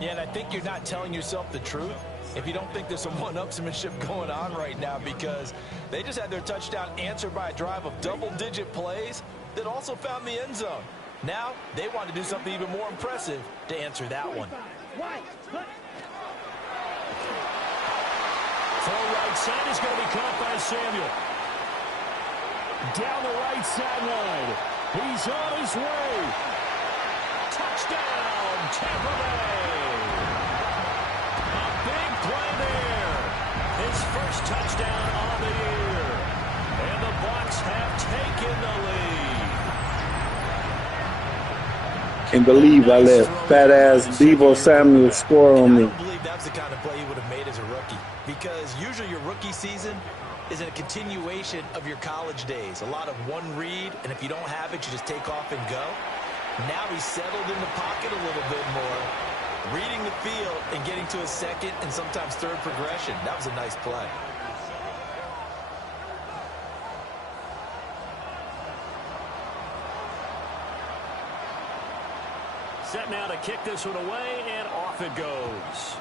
Yeah, and I think you're not telling yourself the truth if you don't think there's some one-upsmanship going on right now, because they just had their touchdown answered by a drive of double-digit plays that also found the end zone. Now they want to do something even more impressive to answer that one. Throw right side is going to be caught by Samuel. Down the right sideline. He's on his way. Touchdown, Tampa Bay. A big play there. His first touchdown on the year. And the Bucs have taken the lead. Can't believe I let fat-ass Deebo Samuel score on me. I don't believe that's the kind of play he would have made as a rookie, because usually your rookie season is a continuation of your college days. A lot of one read, and if you don't have it, you just take off and go. Now he's settled in the pocket a little bit more, reading the field and getting to a second and sometimes third progression. That was a nice play. Set now to kick this one away, and off it goes.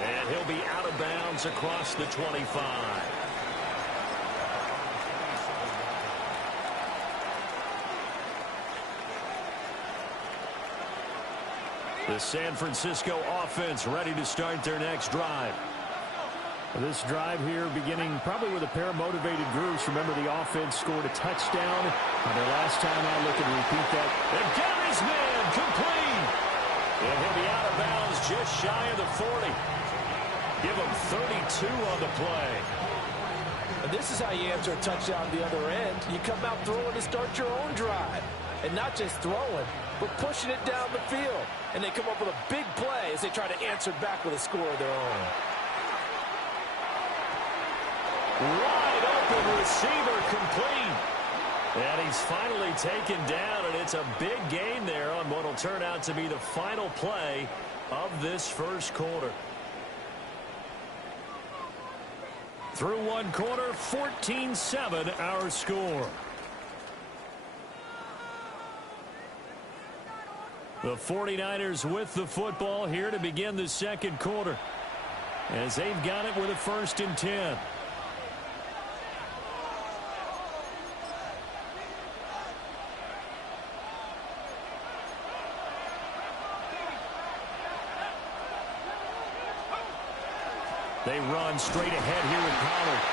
And he'll be out of bounds across the 25. The San Francisco offense ready to start their next drive. This drive here beginning probably with a pair of motivated groups. Remember, the offense scored a touchdown on their last time out. Look and repeat that. They've got his man complete. And he'll be out of bounds just shy of the 40. Give him 32 on the play. And this is how you answer a touchdown the other end. You come out throwing to start your own drive. And not just throwing, but pushing it down the field. And they come up with a big play as they try to answer back with a score of their own. Wide open receiver complete. And he's finally taken down, and it's a big gain there on what will turn out to be the final play of this first quarter. Through one quarter, 14-7 our score. The 49ers with the football here to begin the second quarter, as they've got it with a 1st and 10. They run straight ahead here with Pollard.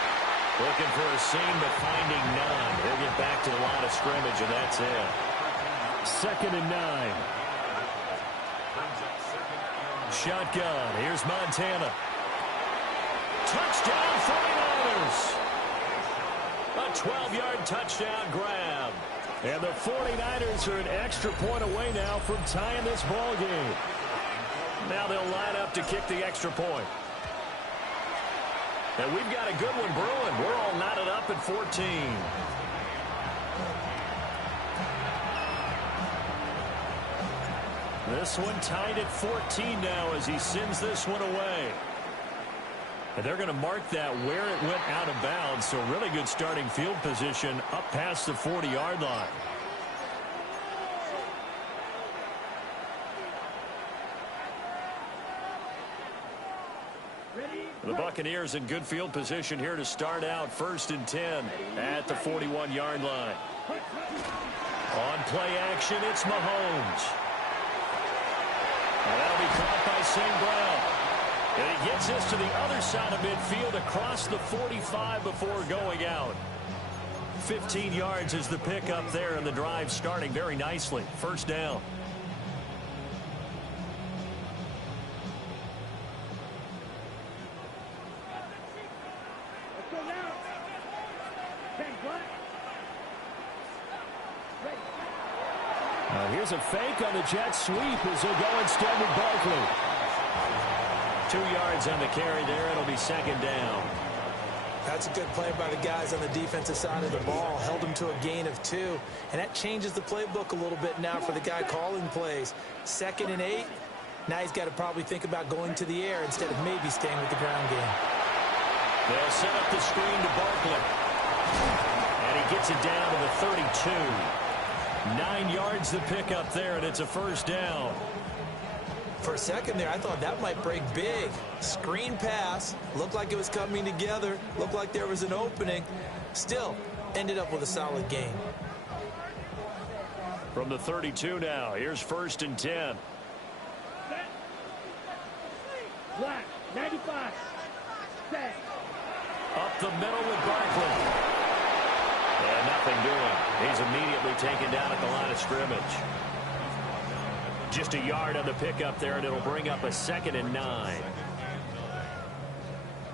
Looking for a seam, but finding none. They'll get back to the line of scrimmage, and that's it. 2nd and 9. Shotgun. Here's Montana. Touchdown, 49ers. A 12-yard touchdown grab. And the 49ers are an extra point away now from tying this ball game. Now they'll line up to kick the extra point. And we've got a good one brewing. We're all knotted up at 14. This one tied at 14 now as he sends this one away. And they're going to mark that where it went out of bounds. So really good starting field position up past the 40-yard line. The Buccaneers in good field position here to start out 1st and 10 at the 41-yard line. On play action, it's Mahomes. And that'll be caught by St. Brown. And he gets this to the other side of midfield across the 45 before going out. 15 yards is the pickup there, and the drive starting very nicely. 1st down. Here's a fake on the jet sweep as he'll go instead with Barkley. 2 yards on the carry there. It'll be second down. That's a good play by the guys on the defensive side of the ball. Held them to a gain of 2. And that changes the playbook a little bit now for the guy calling plays. 2nd and 8. Now he's got to probably think about going to the air instead of maybe staying with the ground game. They'll set up the screen to Barkley. And he gets it down to the 32. 9 yards to pick up there, and it's a first down. For a second there, I thought that might break big. Screen pass. Looked like it was coming together. Looked like there was an opening. Still, ended up with a solid gain. From the 32 now, here's 1st and 10. Black, 95. Set. Up the middle with Barkley. And nothing doing. He's immediately taken down at the line of scrimmage. Just a yard on the pickup there, and it'll bring up a 2nd and 9.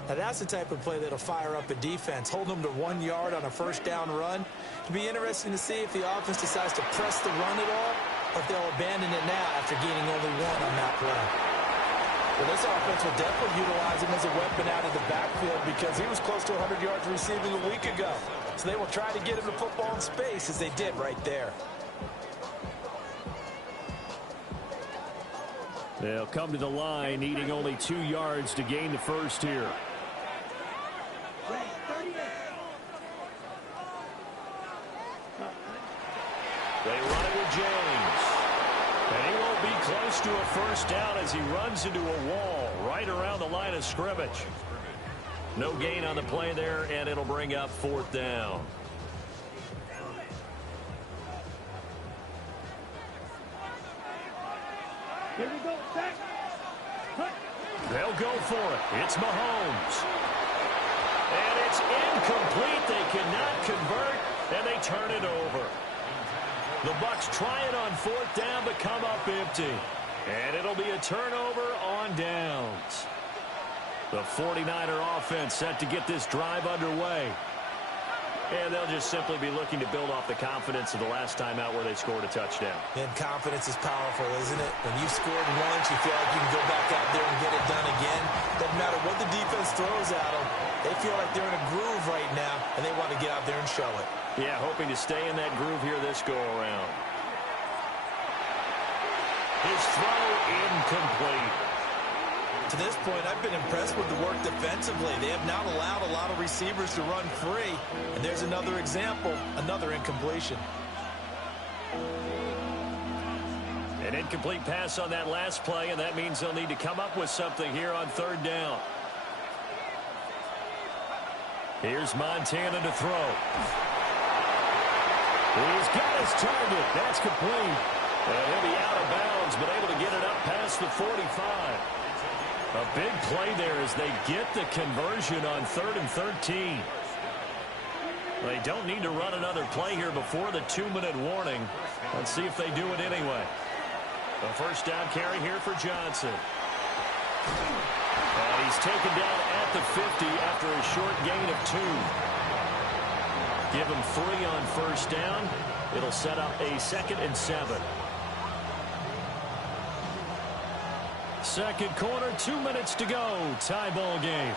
Now that's the type of play that'll fire up a defense. Hold them to 1 yard on a first down run. It'll be interesting to see if the offense decides to press the run at all, or if they'll abandon it now after gaining only 1 on that play. Well, this offense will definitely utilize him as a weapon out of the backfield because he was close to 100 yards receiving a week ago. So they will try to get him the football in space as they did right there. They'll come to the line, needing only 2 yards to gain the first here. They run it with James. And he won't be close to a first down as he runs into a wall right around the line of scrimmage. No gain on the play there, and it'll bring up 4th down. Here we go, set. They'll go for it. It's Mahomes. And it's incomplete. They cannot convert, and they turn it over. The Bucs try it on 4th down, but come up empty. And it'll be a turnover on downs. The 49er offense set to get this drive underway. And they'll just simply be looking to build off the confidence of the last time out where they scored a touchdown. And confidence is powerful, isn't it? When you've scored once, you feel like you can go back out there and get it done again. Doesn't matter what the defense throws at them. They feel like they're in a groove right now, and they want to get out there and show it. Yeah, hoping to stay in that groove here this go-around. His throw incomplete. To this point, I've been impressed with the work defensively. They have not allowed a lot of receivers to run free. And there's another example, another incompletion. An incomplete pass on that last play, and that means they'll need to come up with something here on 3rd down. Here's Montana to throw. He's got his target. That's complete. And he'll be out of bounds, but able to get it up past the 45. A big play there as they get the conversion on 3rd and 13. They don't need to run another play here before the 2-minute warning. Let's see if they do it anyway. A first down carry here for Johnson. And he's taken down at the 50 after a short gain of 2. Give him 3 on first down. It'll set up a 2nd and 7. Second quarter, 2 minutes to go. Tie ball game.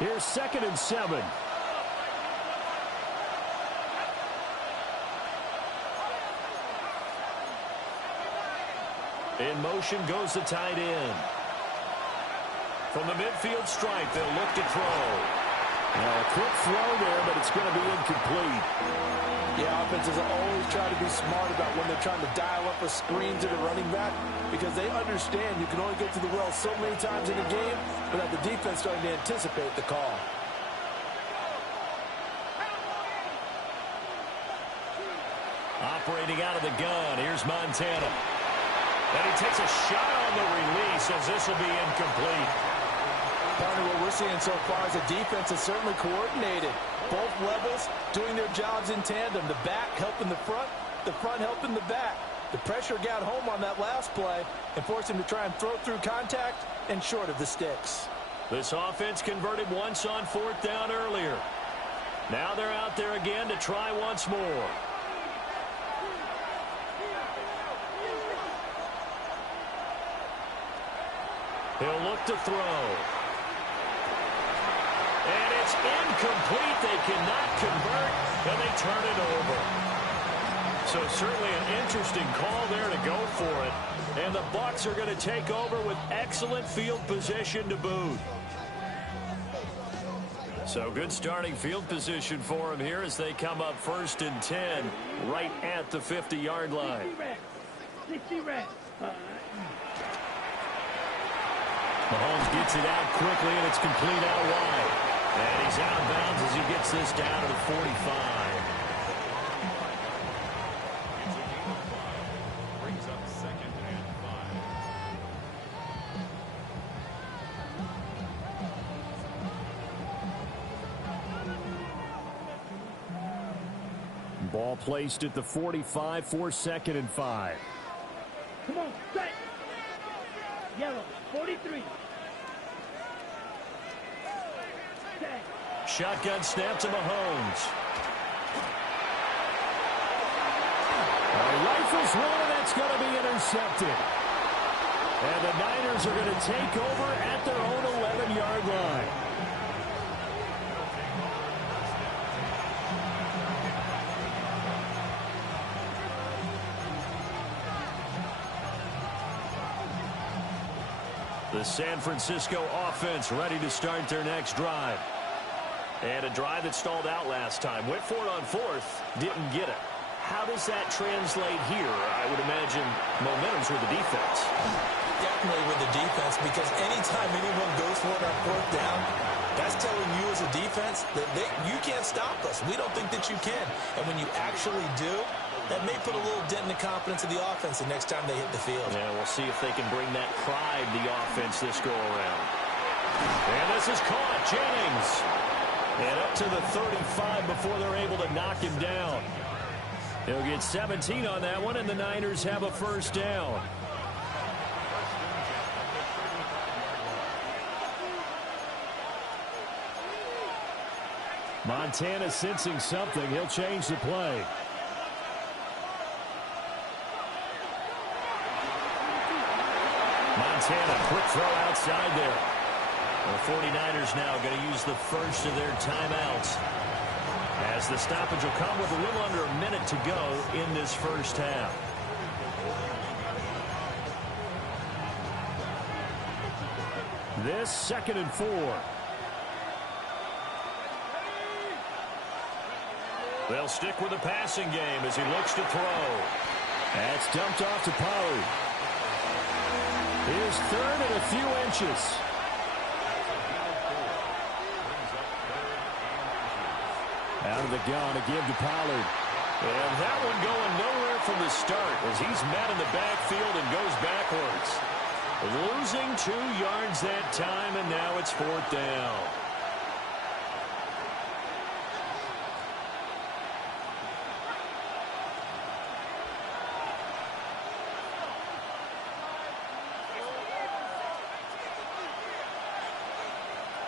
Here's 2nd and 7. In motion goes the tight end. From the midfield stripe, they'll look to throw. Now, a quick throw there, but it's going to be incomplete. Yeah, offenses always try to be smart about when they're trying to dial up a screen to the running back because they understand you can only get to the well so many times in a game without the defense starting to anticipate the call. Operating out of the gun, here's Montana. And he takes a shot on the release as this will be incomplete. Partner, what we're seeing so far is the defense is certainly coordinated. Both levels doing their jobs in tandem. The back helping the front helping the back. The pressure got home on that last play and forced him to try and throw through contact and short of the sticks. This offense converted once on 4th down earlier. Now they're out there again to try once more. He'll look to throw. And it's incomplete. They cannot convert, and they turn it over. So certainly an interesting call there to go for it. And the Bucs are going to take over with excellent field position to boot. So good starting field position for them here as they come up 1st and 10 right at the 50-yard line. 60 reps. Mahomes gets it out quickly, and it's complete out wide. And he's out of bounds as he gets this down to the 45. Brings up 2nd and 5. Ball placed at the 45 for 2nd and 5. Come on, set. Yellow, 43. Set. Shotgun snap to Mahomes. Rifles one, and that's going to be intercepted. And the Niners are going to take over at their own 11-yard line. The San Francisco offense ready to start their next drive. And a drive that stalled out last time. Went for it on 4th, didn't get it. How does that translate here? I would imagine momentum's with the defense. Definitely with the defense, because anytime anyone goes for it on 4th down, that's telling you as a defense that you can't stop us. We don't think that you can. And when you actually do, that may put a little dent in the confidence of the offense the next time they hit the field. Yeah, we'll see if they can bring that pride to the offense this go-around. And this is caught. Jennings. And up to the 35 before they're able to knock him down. He'll get 17 on that one, and the Niners have a 1st down. Montana sensing something. He'll change the play. Montana, quick throw outside there. The 49ers now going to use the first of their timeouts, as the stoppage will come with a little under a minute to go in this first half. This 2nd and 4. They'll stick with the passing game as he looks to throw. That's dumped off to Pollard. Here's 3rd and a few inches. Out of the gun to give to Pollard. And that one going nowhere from the start as he's met in the backfield and goes backwards. Losing 2 yards that time, and now it's 4th down.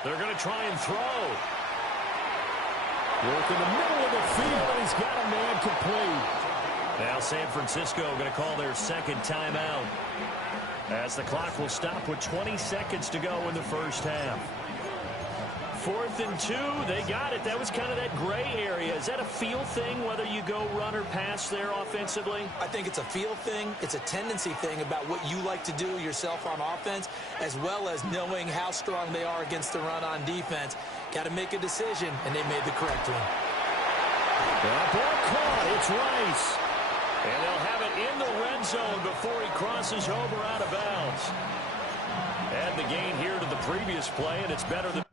They're going to try and throw. Work in the middle of the field, and he's got a man complete. Now San Francisco going to call their 2nd timeout, as the clock will stop with 20 seconds to go in the first half. 4th and 2, they got it. That was kind of that gray area. Is that a feel thing, whether you go run or pass there offensively? I think it's a feel thing. It's a tendency thing about what you like to do yourself on offense, as well as knowing how strong they are against the run on defense. Got to make a decision, and they made the correct one. Ball caught. It's Rice. And they'll have it in the red zone before he crosses over out of bounds. Add the gain here to the previous play, and it's better than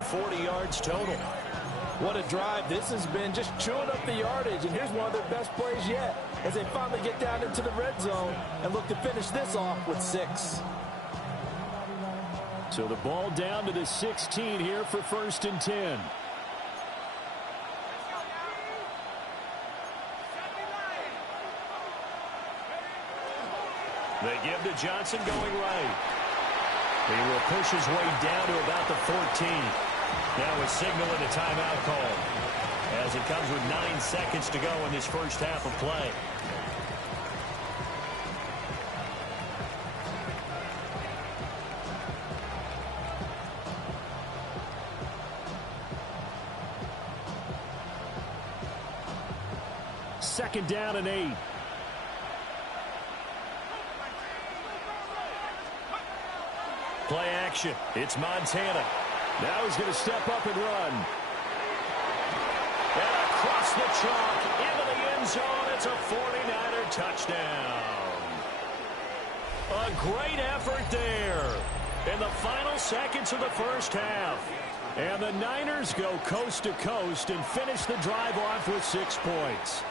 40 yards total. What a drive. This has been just chewing up the yardage, and here's one of their best plays yet as they finally get down into the red zone and look to finish this off with 6. So the ball down to the 16 here for 1st and 10. They give to Johnson going right. He will push his way down to about the 14. Now a signal and a timeout call as it comes with 9 seconds to go in this first half of play. Second down and 8. Play action. It's Montana. Now he's going to step up and run. And across the chalk into the end zone. It's a 49er touchdown. A great effort there in the final seconds of the first half. And the Niners go coast to coast and finish the drive off with 6 points.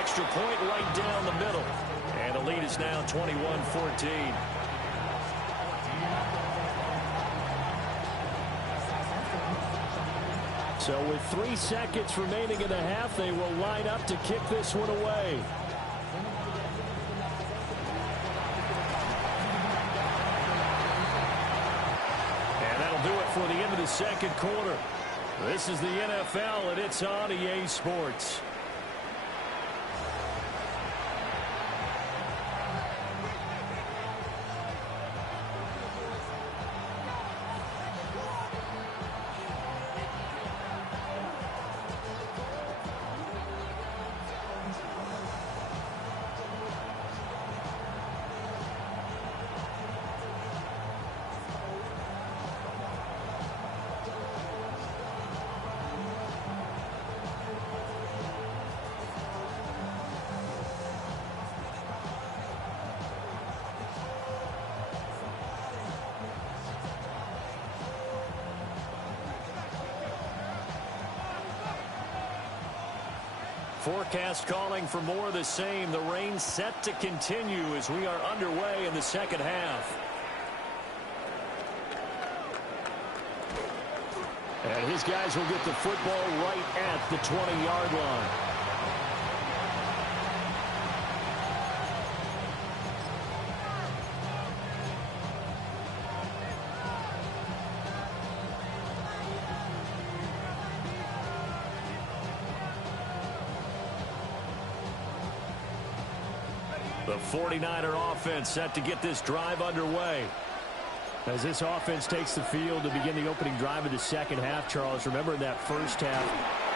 Extra point right down the middle. And the lead is now 21-14. So with 3 seconds remaining in the half, they will line up to kick this one away. And that'll do it for the end of the second quarter. This is the NFL, and it's on EA Sports. Forecast calling for more of the same. The rain set to continue as we are underway in the second half. And his guys will get the football right at the 20-yard line. The 49er offense set to get this drive underway. As this offense takes the field to begin the opening drive of the second half, Charles, remember in that first half,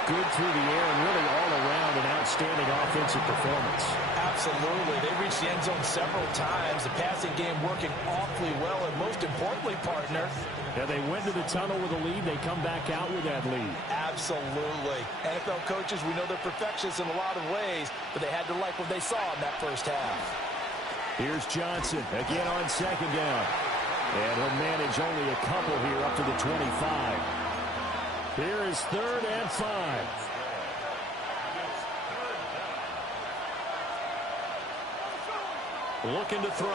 good through the air and really all around an outstanding offensive performance. Absolutely. They reached the end zone several times. The passing game working awfully well, and most importantly, partner, yeah, they went to the tunnel with a lead. They come back out with that lead. Absolutely. NFL coaches, we know they're perfectionists in a lot of ways, but they had to like what they saw in that first half. Here's Johnson again on second down. And he'll manage only a couple here up to the 25. Here is 3rd and 5. Looking to throw.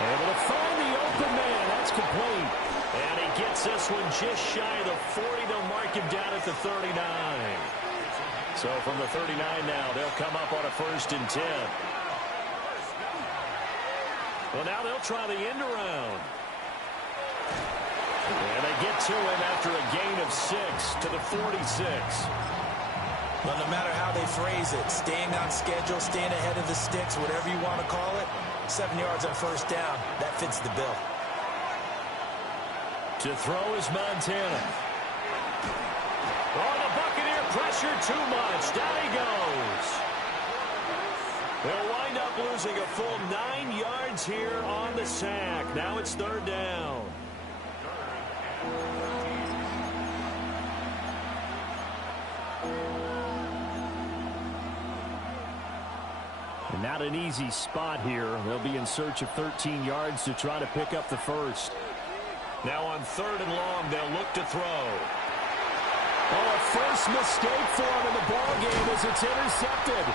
Able to find the open man. That's complete. And he gets this one just shy of the 40. They'll mark him down at the 39. So from the 39 now, they'll come up on a 1st and 10. Well, now they'll try the end around. And they get to him after a gain of 6 to the 46. Well, no matter how they phrase it, staying on schedule, staying ahead of the sticks, whatever you want to call it, 7 yards on 1st down, that fits the bill. To throw is Montana. Oh, the Buccaneer pressure too much. Down he goes. They'll wind up losing a full 9 yards here on the sack. Now it's 3rd down. And not an easy spot here. They'll be in search of 13 yards to try to pick up the first. Now on 3rd and long, they'll look to throw. Oh, a first mistake for him in the ball game as it's intercepted.